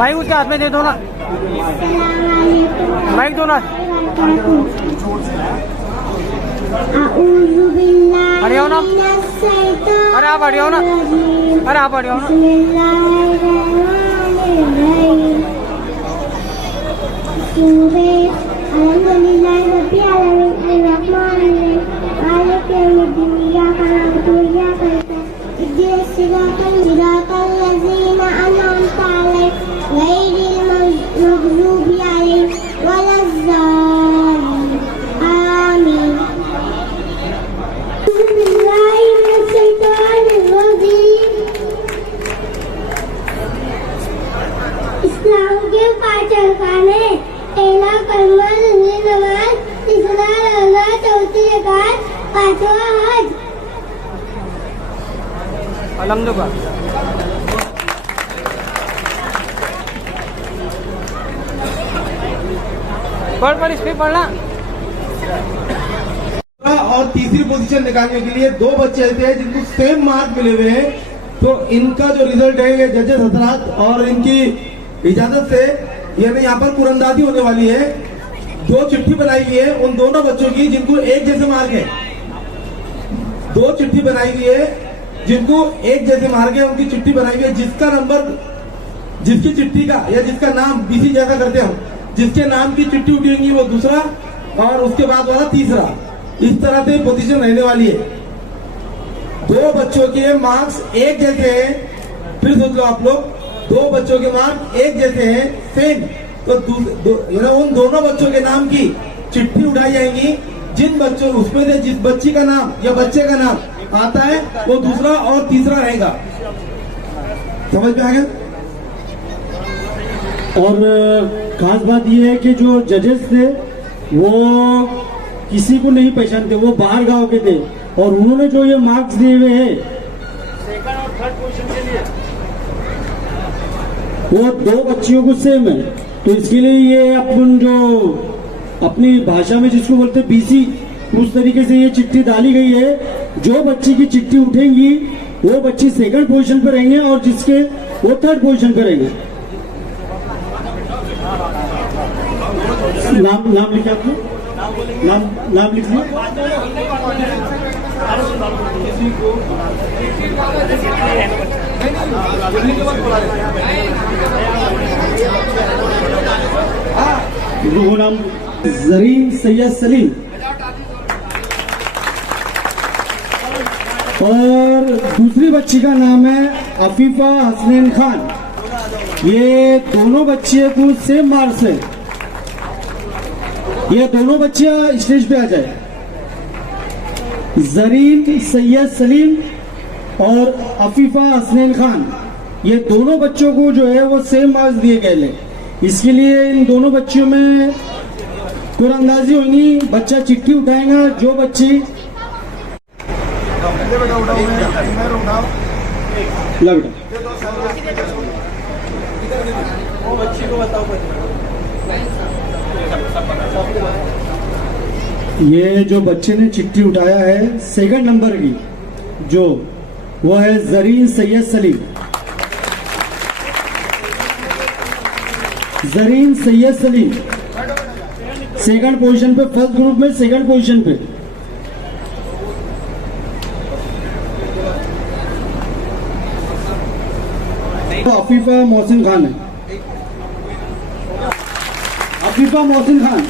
माइक उसके हाथ में दे दो ना, माइक दो ना। अरे आओ ना, अरे आप अड़ियो ना, अरे आप अड़ियो ना। इस्लाम के पाचन खाने पहला कलमा, दूसरी नमाज, तीसरा रोजा, चौथी ज़कात, पांचवा हज। अल्हम्दुलिल्लाह। पढ़ इस पे पढ़ना। और तीसरी पोजीशन निकालने के लिए दो बच्चे ऐसे हैं जिनको सेम मार्क मिले हुए हैं, तो इनका जो रिजल्ट है ये जजेस हजरात और इनकी इजाजत से यानी यहाँ पर कुरंदाजी होने वाली है। दो चिट्ठी बनाई गई है उन दोनों बच्चों की जिनको एक जैसे मार्क है। दो चिट्ठी बनाई गई है जिनको एक जैसे मार्क है, उनकी चिट्ठी बनाई गई है। जिसका नंबर, जिसकी चिट्ठी का या जिसका नाम बीसी जैसा करते हम, जिसके नाम की चिट्ठी उठेगी वो दूसरा और उसके बाद वाला तीसरा, इस तरह से पोजीशन रहने वाली है। दो बच्चों के मार्क्स एक जैसे हैं, फिर सोच लो आप लोग, दो बच्चों के मार्क एक जैसे हैं सेम, तो उन दोनों बच्चों के नाम की चिट्ठी उठाई जाएंगी। जिन बच्चों उसमें से जिस बच्ची का नाम या बच्चे का नाम आता है वो दूसरा और तीसरा रहेगा। समझ में आ गया? और खास बात यह है कि जो जजेस थे वो किसी को नहीं पहचानते, वो बाहर गांव के थे और उन्होंने जो ये मार्क्स दिए हुए हैं सेकंड और थर्ड पोजीशन के लिए वो दो बच्चियों को सेम है। तो इसके लिए ये अपन जो अपनी भाषा में जिसको बोलते बीसी, उस तरीके से ये चिट्ठी डाली गई है। जो बच्ची की चिट्ठी उठेंगी वो बच्ची सेकंड पोजीशन पर रहेंगे और जिसके वो थर्ड पोजीशन पर रहेंगे। नाम लिखा आपने? नाम लिख लिया? वो नाम जरीन सैयद सलीम और दूसरी बच्ची का नाम है अफीफा हसनैन खान। ये दोनों बच्चे को सेम मार्क्स है। ये दोनों बच्चियां स्टेज पे आ जाए। जरीन सैयद सलीम और अफीफा हसनैन खान, ये दोनों बच्चों को जो है वो सेम मार्क्स दिए गए हैं। इसके लिए इन दोनों बच्चियों में कुरअंदाजी होगी। बच्चा चिट्ठी उठाएगा, जो बच्ची ये जो बच्चे ने चिट्ठी उठाया है सेकंड नंबर की, जो वो है जरीन सैयद सलीम। जरीन सैयद सलीम सेकंड पोजीशन पे, फर्स्ट ग्रुप में सेकंड पोजीशन पे। तो अफीफा मोहसिन खान है। अफीफा मोहसिन खान,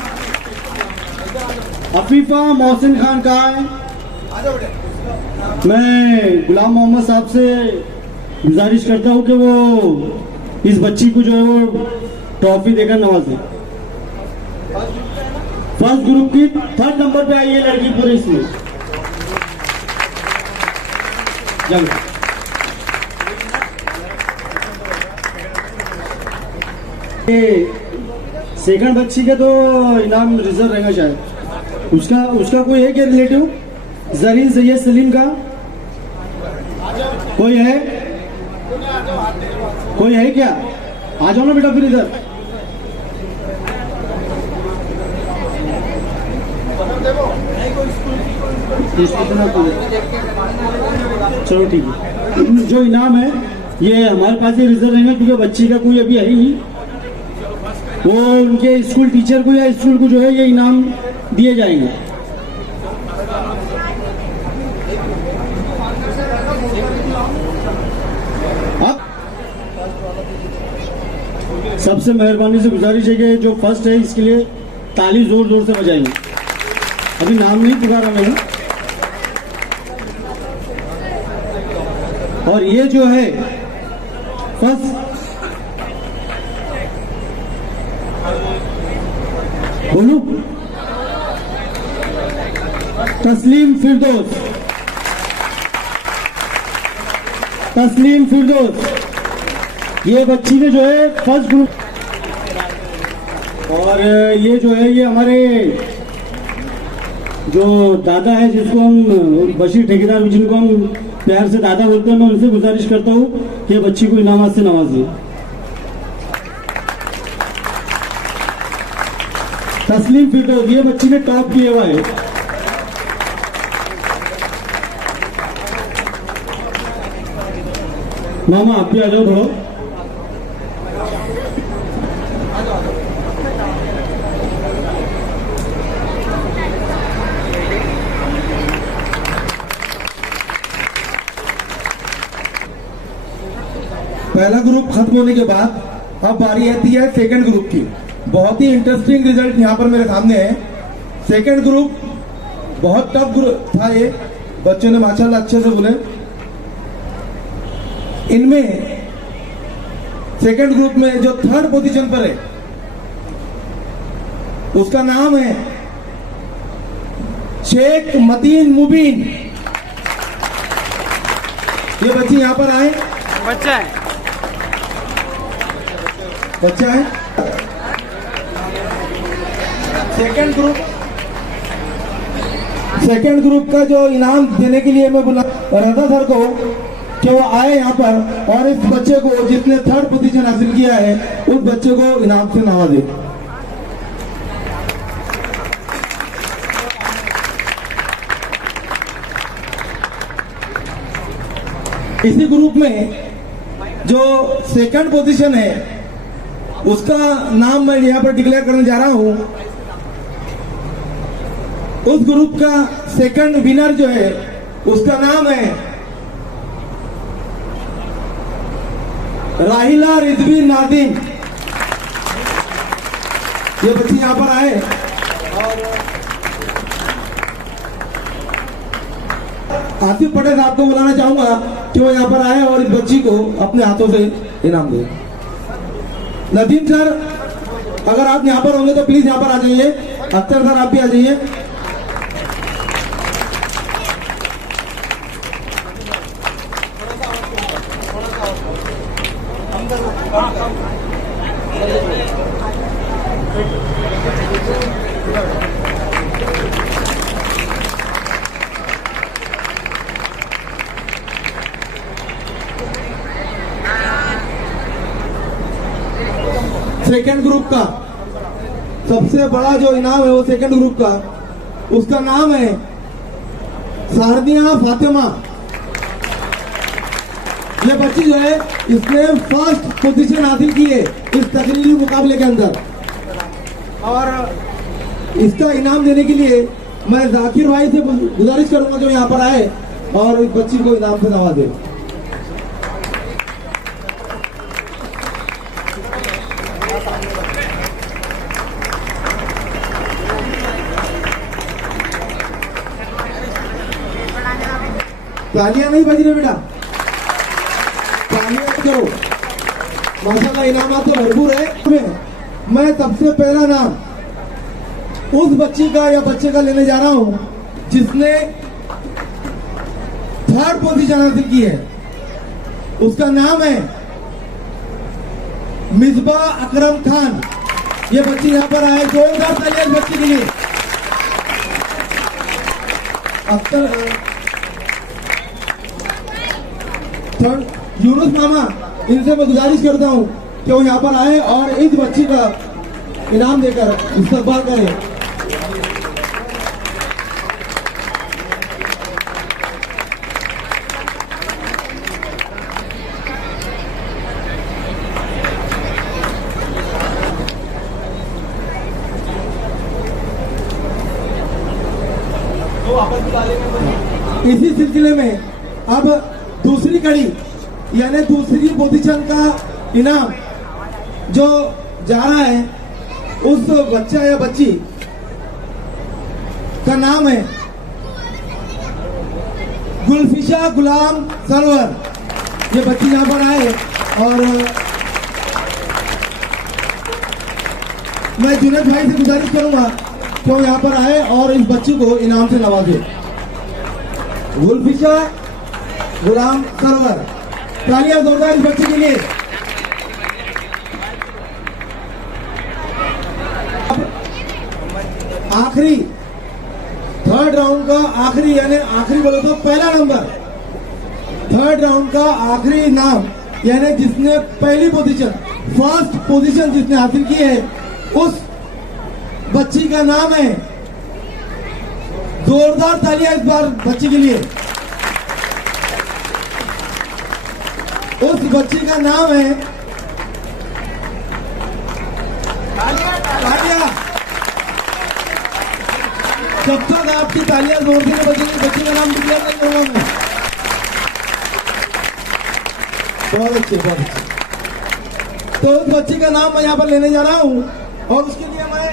अफीफा मोहसिन खान कहाँ है? मैं गुलाम मोहम्मद साहब से गुजारिश करता हूं कि वो इस बच्ची को जो है वो ट्रॉफी देकर नवाजें। फर्स्ट ग्रुप की थर्ड नंबर पे आई है लड़की पूरे इसमें। सेकंड बच्ची का तो इनाम रिजर्व रहेगा शायद। उसका कोई है क्या रिलेटिव? जरीन सैयद सलीम का कोई है? कोई है क्या? आ जाओ ना बेटा फिर इधर। चलो ठीक है, जो इनाम है ये हमारे पास ही रिजर्व रहेगा क्योंकि बच्ची का कोई अभी है ही नहीं। वो उनके स्कूल टीचर को या स्कूल को जो है ये इनाम दिए जाएंगे। अब सबसे मेहरबानी से गुजारिश है कि जो फर्स्ट है इसके लिए ताली जोर जोर से बजाएंगे। अभी नाम नहीं पुकारा मैंने। और ये जो है फर्स्ट, बोलू, तस्लीम फिरदौस। तस्लीम फिरदौस ये बच्ची ने जो है फर्स्ट ग्रुप। और ये जो है ये हमारे जो दादा है जिसको हम बशीर ठेकेदार जिनको हम प्यार से दादा बोलते हैं, मैं उनसे गुजारिश करता हूँ कि बच्ची को इनामात से नवाजिए। तस्लीम फिरदौस ये बच्ची ने टॉप किया हुआ है। मामा आप भी आ जाओ थोड़ा। पहला ग्रुप खत्म होने के बाद अब बारी आती है सेकंड ग्रुप की। बहुत ही इंटरेस्टिंग रिजल्ट यहाँ पर मेरे सामने है। सेकंड ग्रुप बहुत टफ ग्रुप था। ये बच्चों ने माशाल्लाह अच्छे से बोले। इनमें सेकंड ग्रुप में जो थर्ड पोजीशन पर है उसका नाम है शेख मतीन मुबीन। ये बच्ची यहाँ पर आए। बच्चा है, बच्चा है। सेकंड ग्रुप का जो इनाम देने के लिए मैं बोला रजा सर को कि वो आए यहाँ पर और इस बच्चे को जिसने थर्ड पोजीशन हासिल किया है उस बच्चे को इनाम से नवाजे। इसी ग्रुप में जो सेकंड पोजीशन है उसका नाम मैं यहाँ पर डिक्लेयर करने जा रहा हूं। उस ग्रुप का सेकंड विनर जो है उसका नाम है राहिला रिजवी नादिम। ये बच्ची यहाँ पर आए और आतिफ पटेल साहब को बुलाना चाहूंगा कि वो यहाँ पर आए और इस बच्ची को अपने हाथों से इनाम दे। नदीम सर अगर आप यहाँ पर होंगे तो प्लीज यहाँ पर आ जाइए। अख्तर सर आप भी आ जाइए। सेकंड ग्रुप का सबसे बड़ा जो इनाम है वो सेकंड ग्रुप का उसका नाम है सारदिया फातिमा। ये बच्ची जो है इसने फर्स्ट पोजीशन हासिल की है इस तकरीरी मुकाबले के अंदर। और इसका इनाम देने के लिए मैं जाकिर भाई से गुजारिश करूंगा जो यहाँ पर आए और इस बच्ची को इनाम से नवाजे। तालियां नहीं बज रही बेटा, तालियां करो। माशाल्लाह इनामात तो भरपूर है। मैं सबसे पहला नाम उस बच्ची का या बच्चे का लेने जा रहा हूं जिसने 3rd पोजीशन हासिल की है। उसका नाम है मिसबा अकरम खान। ये बच्ची यहाँ पर आए, जोरदार तालियां इस बच्ची के लिए। यूनुस मामा, इनसे मैं गुजारिश करता हूँ कि वो यहाँ पर आए और इस बच्ची का इनाम देकर इस्तकबाल करें। इसी सिलसिले में अब दूसरी कड़ी यानी दूसरी पोजीशन का इनाम जो जा रहा है उस बच्चा या बच्ची का नाम है गुलफिशा गुलाम सरवर। ये बच्ची यहाँ पर आए और मैं जुनेद भाई से गुजारिश करूंगा कि वो यहाँ पर आए और इस बच्ची को इनाम से नवाजे। गुलफिशा गुलाम सरवर, तालियां जोरदार इस बच्चे के लिए। आखिरी 3rd राउंड का आखिरी यानी आखिरी बोलो तो पहला नंबर 3rd राउंड का आखिरी नाम यानी जिसने पहली पोजीशन 1st पोजीशन जिसने हासिल की है उस बच्ची का नाम है, जोरदार तालियां इस बार बच्ची के लिए। उस बच्ची का नाम है तालियां। जब तक आपकी तालियां जोर से बजेंगी बच्ची का नाम डिक्लेयर नहीं करूंगा मैं। बहुत अच्छे, बहुत अच्छे। तो उस बच्ची का नाम मैं यहाँ पर लेने जा रहा हूँ और उसके लिए मैं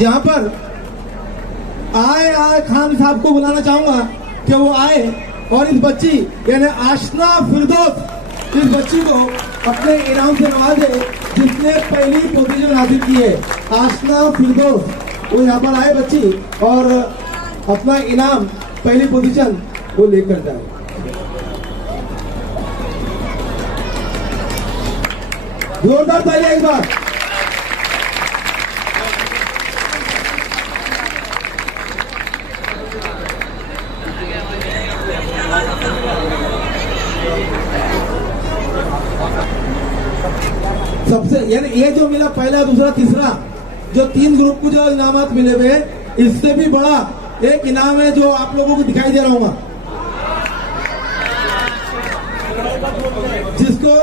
यहाँ पर आए खान साहब को बुलाना चाहूंगा कि वो आए और इस बच्ची यानी आशना फिरदौस इस बच्ची को अपने इनाम से नवाजे जिसने पहली पोजीशन हासिल की है। आशना फिरदौस वो यहाँ पर आए बच्ची और अपना इनाम पहली पोजीशन वो लेकर जाए। जोरदार तालियां एक बार। सबसे यानी ये जो मिला पहला दूसरा तीसरा जो 3 ग्रुप को जो इनामात मिले हुए इससे भी बड़ा एक इनाम है जो आप लोगों को दिखाई दे रहा हूँ जिसको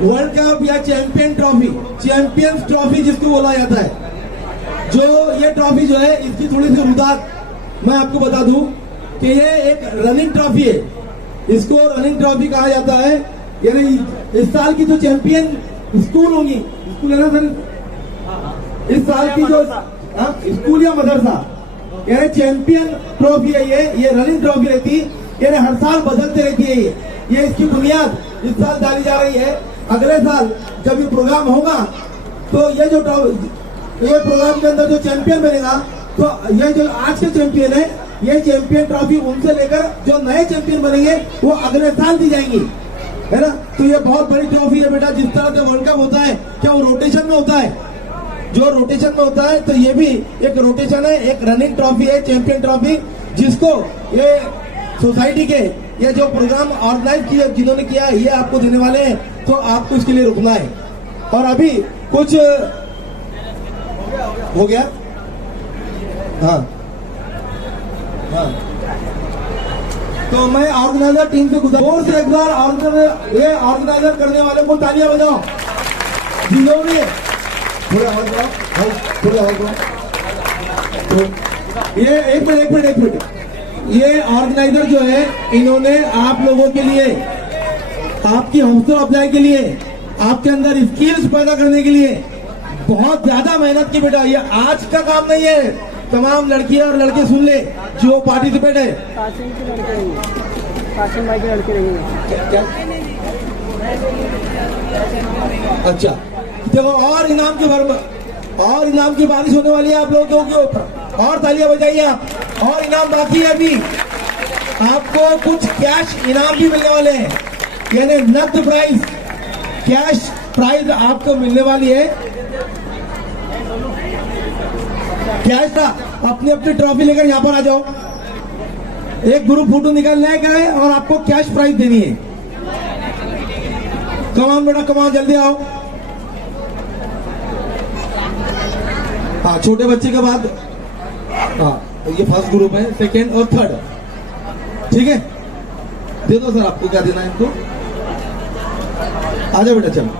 वर्ल्ड कप या चैंपियंस ट्रॉफी जिसको बोला जाता है। जो ये ट्रॉफी जो है इसकी थोड़ी सी रुदात मैं आपको बता दूं कि ये एक रनिंग ट्रॉफी है। इसको रनिंग ट्रॉफी कहा जाता है। यानी इस साल की जो चैंपियन स्कूल होंगी, स्कूल है ना सर, इस साल की जो स्कूल या मदरसा यानी चैंपियन ट्रॉफी है ये रनिंग ट्रॉफी रहती है। यानी हर साल बदलते रहती है ये इसकी बुनियाद इस साल डाली जा रही है। अगले साल जब ये प्रोग्राम होगा तो ये प्रोग्राम के अंदर जो चैंपियन बनेगा तो ये जो आज के चैंपियन है ये चैंपियन ट्रॉफी उनसे लेकर जो नए चैंपियन बनेंगे वो अगले साल दी जाएंगी, है ना। तो ये बहुत बड़ी ट्रॉफी है बेटा। जिस तरह से वर्ल्ड कप होता है क्या वो रोटेशन में होता है, जो रोटेशन में होता है तो ये भी एक रोटेशन है, एक रनिंग ट्रॉफी है चैंपियन ट्रॉफी जिसको ये सोसाइटी के ये जो प्रोग्राम ऑर्गेनाइज किया जिन्होंने किया ये आपको देने वाले हैं। तो आपको इसके लिए रुकना है। और अभी कुछ हो गया हाँ हाँ तो मैं ऑर्गेनाइजर टीम से जोर से एक बार ऑर्गेनाइजर करने वाले को तालियां बजाओ जिन्होंने थोड़ा आवाज बढ़ाओ भाई, थोड़ा आवाज बढ़ाओ। तो ये एक मिनट ये ऑर्गेनाइजर जो है इन्होंने आप लोगों के लिए, आपकी हौसला अफजाई के लिए, आपके अंदर स्किल्स पैदा करने के लिए बहुत ज्यादा मेहनत की बेटा। ये आज का काम नहीं है। तमाम लड़कियां और लड़के सुन ले जो पार्टिसिपेट है। अच्छा देखो, और इनाम की बारिश होने वाली है आप लोगों के ऊपर, और तालियां बजाइए आप। और इनाम बाकी है अभी, आपको कुछ कैश इनाम भी मिलने वाले हैं, यानी नकद प्राइज, कैश प्राइज आपको मिलने वाली है। कैश का अपनी अपनी ट्रॉफी लेकर यहाँ पर आ जाओ। एक ग्रुप फोटो निकालना है और आपको कैश प्राइज देनी है। कमाओ बेटा, कमाओ, जल्दी आओ। हाँ, छोटे बच्चे के बाद, हाँ ये फर्स्ट ग्रुप है, सेकेंड और थर्ड, ठीक है। दे दो सर, आपको क्या देना है इनको। आ जाओ बेटा, चलो।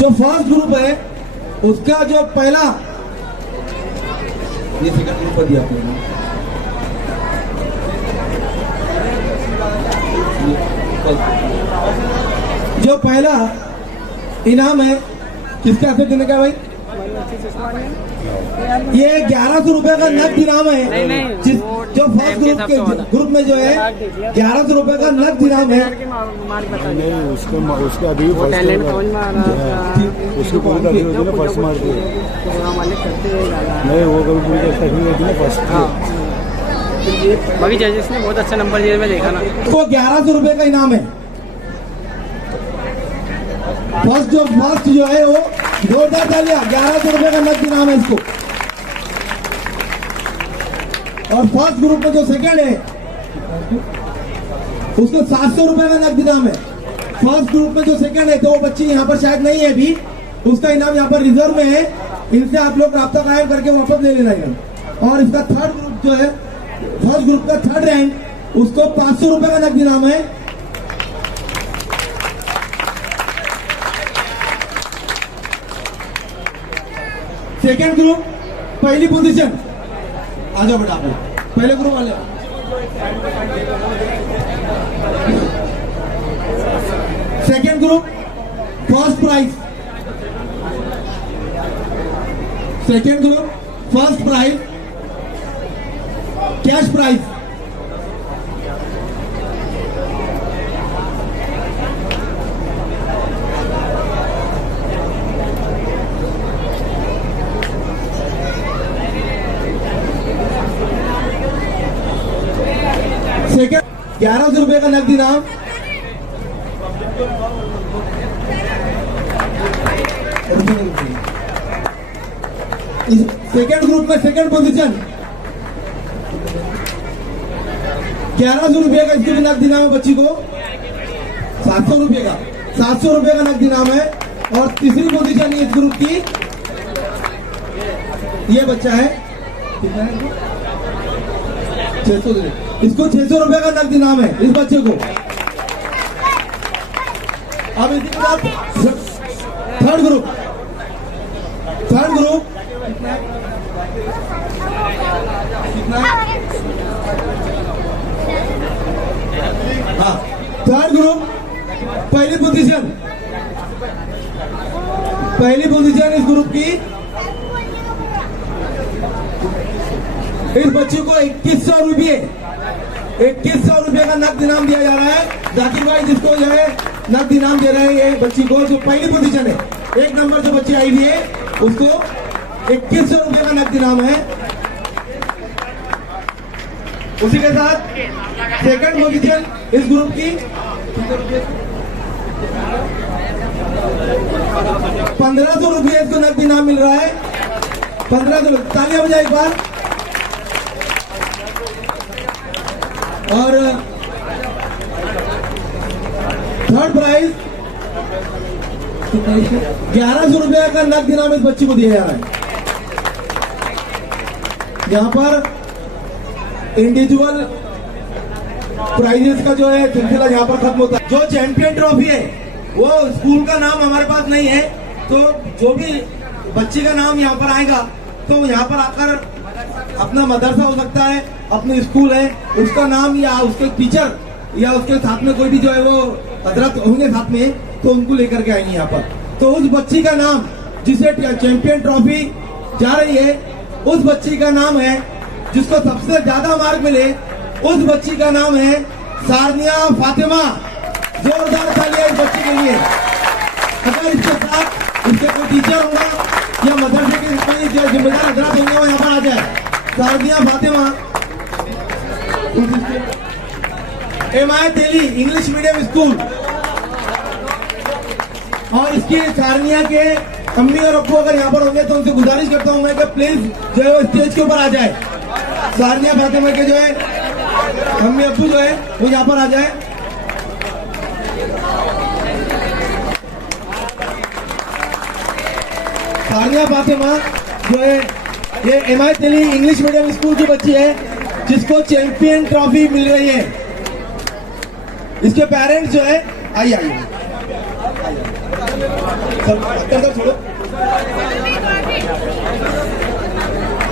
जो फर्स्ट ग्रुप है उसका जो पहला, ये सेकंड ग्रुप पर दिया आपने, जो पहला इनाम है किसके हाथ से देने का भाई? ये 1100 रुपए का नकद इनाम है। जो फर्स्ट ग्रुप में जो है 1100 रुपए का नकद इनाम है। नहीं, उसके अभी उसकी पूरी करनी होती है ना, फर्स्ट मार्क नहीं, वो कभी पूरी करनी होती है फर्स्ट। बाकी जजेस ने बहुत अच्छा नंबर दिया, मैं देखा ना। तो 1100 रुपए का इनाम है। फर्स्ट जो है वो जोरदार तालियां, 1100 रुपए का नकद इनाम है इसको। और फर्स्ट ग्रुप में जो सेकंड है उसको 700 रुपए का नकद इनाम है। फर्स्ट ग्रुप में जो सेकंड है, तो वो बच्ची यहाँ पर शायद नहीं है अभी, उसका इनाम यहाँ पर रिजर्व में है। इनसे आप लोग राब्ता कायम करके वापस ले लेना है। और इसका थर्ड ग्रुप जो है, फर्स्ट ग्रुप का थर्ड रैंक, उसको 500 रुपए का नकद इनाम है। सेकेंड ग्रुप पहली पोजीशन, आ जाओ बेटा आप पहले ग्रुप वाले। Second group first prize, second group first prize, cash prize. Second 1100 रुपए का नकद इनाम। सेकेंड ग्रुप में सेकेंड पोजीशन, 1100 रुपए का इसके भी नकद इनाम है बच्ची को। 700 रुपए का, 700 रुपए का नकद इनाम है। और तीसरी पोजीशन इस ग्रुप की ये बच्चा है, कितना है? 600, इसको 600 रुपए का नकद इनाम है इस बच्चे को। अब इसी के साथ थर्ड ग्रुप कितना है? हाँ, थर्ड ग्रुप पहली पोजीशन इस ग्रुप की। इस बच्चे को 2100 रुपये का नकद इनाम दिया जा रहा है। जाकिर भाई जिसको जो है नकद इनाम दे रहे हैं ये बच्ची को, जो पहली पोजीशन है, एक नंबर जो बच्ची आई हुई है उसको 2100 रुपये का नकद इनाम है। उसी के साथ सेकंड पोजीशन इस ग्रुप की 1500 रुपये इसको नकद इनाम मिल रहा है। 1500, तालियां बजाए एक बार। और थर्ड प्राइज 1100 रुपए का नकद इनाम इस बच्ची को दिया जा रहा है। यहाँ पर इंडिविजुअल प्राइजेस का जो है सिलसिला यहाँ पर खत्म होता है। जो चैंपियन ट्रॉफी है वो स्कूल का नाम हमारे पास नहीं है, तो जो भी बच्ची का नाम यहाँ पर आएगा तो यहाँ पर आकर अपना मदरसा हो सकता है, अपने स्कूल है उसका नाम या उसके टीचर या उसके साथ में कोई भी जो है वो हजरत होंगे साथ में, तो उनको लेकर के आएंगे यहाँ पर। तो उस बच्ची का नाम जिसे चैंपियन ट्रॉफी जा रही है, उस बच्ची का नाम है जिसको सबसे ज्यादा मार्क मिले, उस बच्ची का नाम है सारनिया फातिमा। जोरदार तालियां इस बच्ची के लिए। अगर इसके साथ इसके कोई टीचर होगा या मदरसे के कोई जो जिम्मेदार हजरात होंगे वो यहाँ पर आ जाए। Sarnia Fatima MI Delhi English medium school, और इसकी सारनिया के अम्मी और अब्बू अगर यहाँ पर होंगे तो उनसे गुजारिश करता हूँ मैं कि प्लीज जो है वो स्टेज के ऊपर आ जाए। सारनिया फातिमा के जो है अम्मी अब्बू जो है वो यहाँ पर आ जाए। सारनिया फातिमा जो है ये MI Delhi English medium school की बच्ची है जिसको चैंपियन ट्रॉफी मिल रही है। इसके पेरेंट्स जो है आइए सर छोड़ो,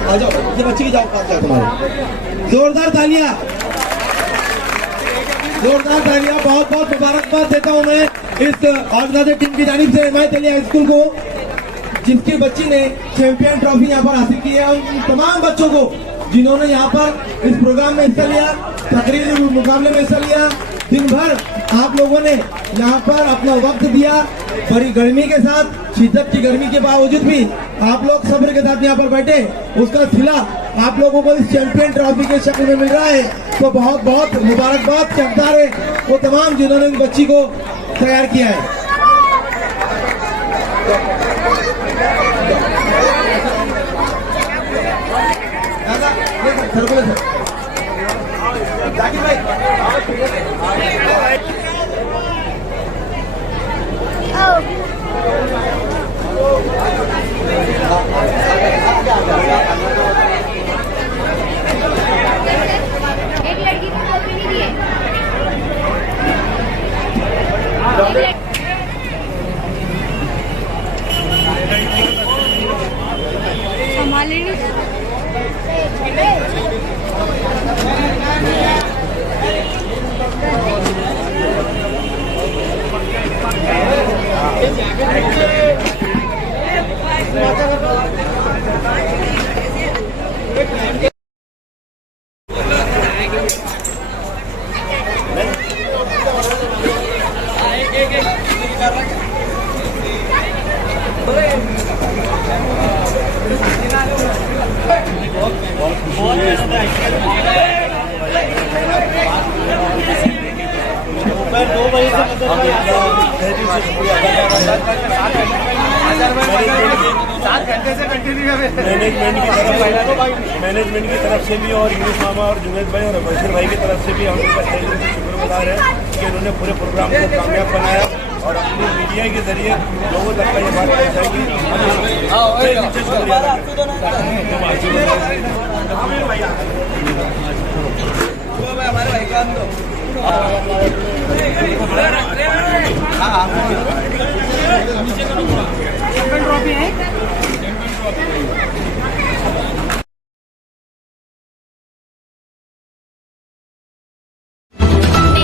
आ जाओ, ये बच्ची की जाओ पास जाओ तुम्हारे। जोरदार तालियां, जोरदार तालियां। बहुत बहुत मुबारकबाद देता हूं मैं इस ऑर्गेनाइजर टीम की जानिब से एमआई दिल्ली हाई स्कूल को, जिसकी बच्ची ने चैंपियन ट्रॉफी यहाँ पर हासिल की है। उन तमाम बच्चों को जिन्होंने यहाँ पर इस प्रोग्राम में हिस्सा लिया, तकरीरी मुकाबले में हिस्सा लिया, दिन भर आप लोगों ने यहाँ पर अपना वक्त दिया। बड़ी गर्मी के साथ, शिद्दत की गर्मी के बावजूद भी आप लोग सब्र के साथ यहाँ पर बैठे, उसका सिला आप लोगों को इस चैंपियन ट्रॉफी के शक्ल में मिल रहा है। तो बहुत बहुत मुबारकबाद चमकदार है वो तमाम जिन्होंने इस बच्ची को तैयार किया है। जाकिर भाई एक लड़की को टोपी नहीं दिए। संभाले मैनेजमेंट की तरफ से भी और इंग्लिश मामा और जुनेद भाई और बशीर भाई की तरफ से भी हम उनका शुक्रगुजार है कि उन्होंने पूरे प्रोग्राम को कामयाब बनाया और अपनी मीडिया के जरिए लोगों तक का ये बात पहुंचाएगी।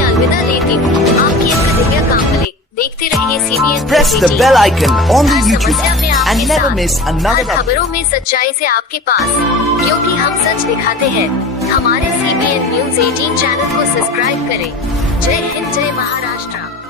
अलविदा लेती हूँ, आपकी दुनिया काम ले। देखते रहिए CBN। Press the bell icon on the YouTube app and never miss another update. खबरों में सच्चाई से आपके पास, क्योंकि हम सच दिखाते हैं। हमारे CBN News 18 चैनल को सब्सक्राइब करें। जय हिंद, जय महाराष्ट्र।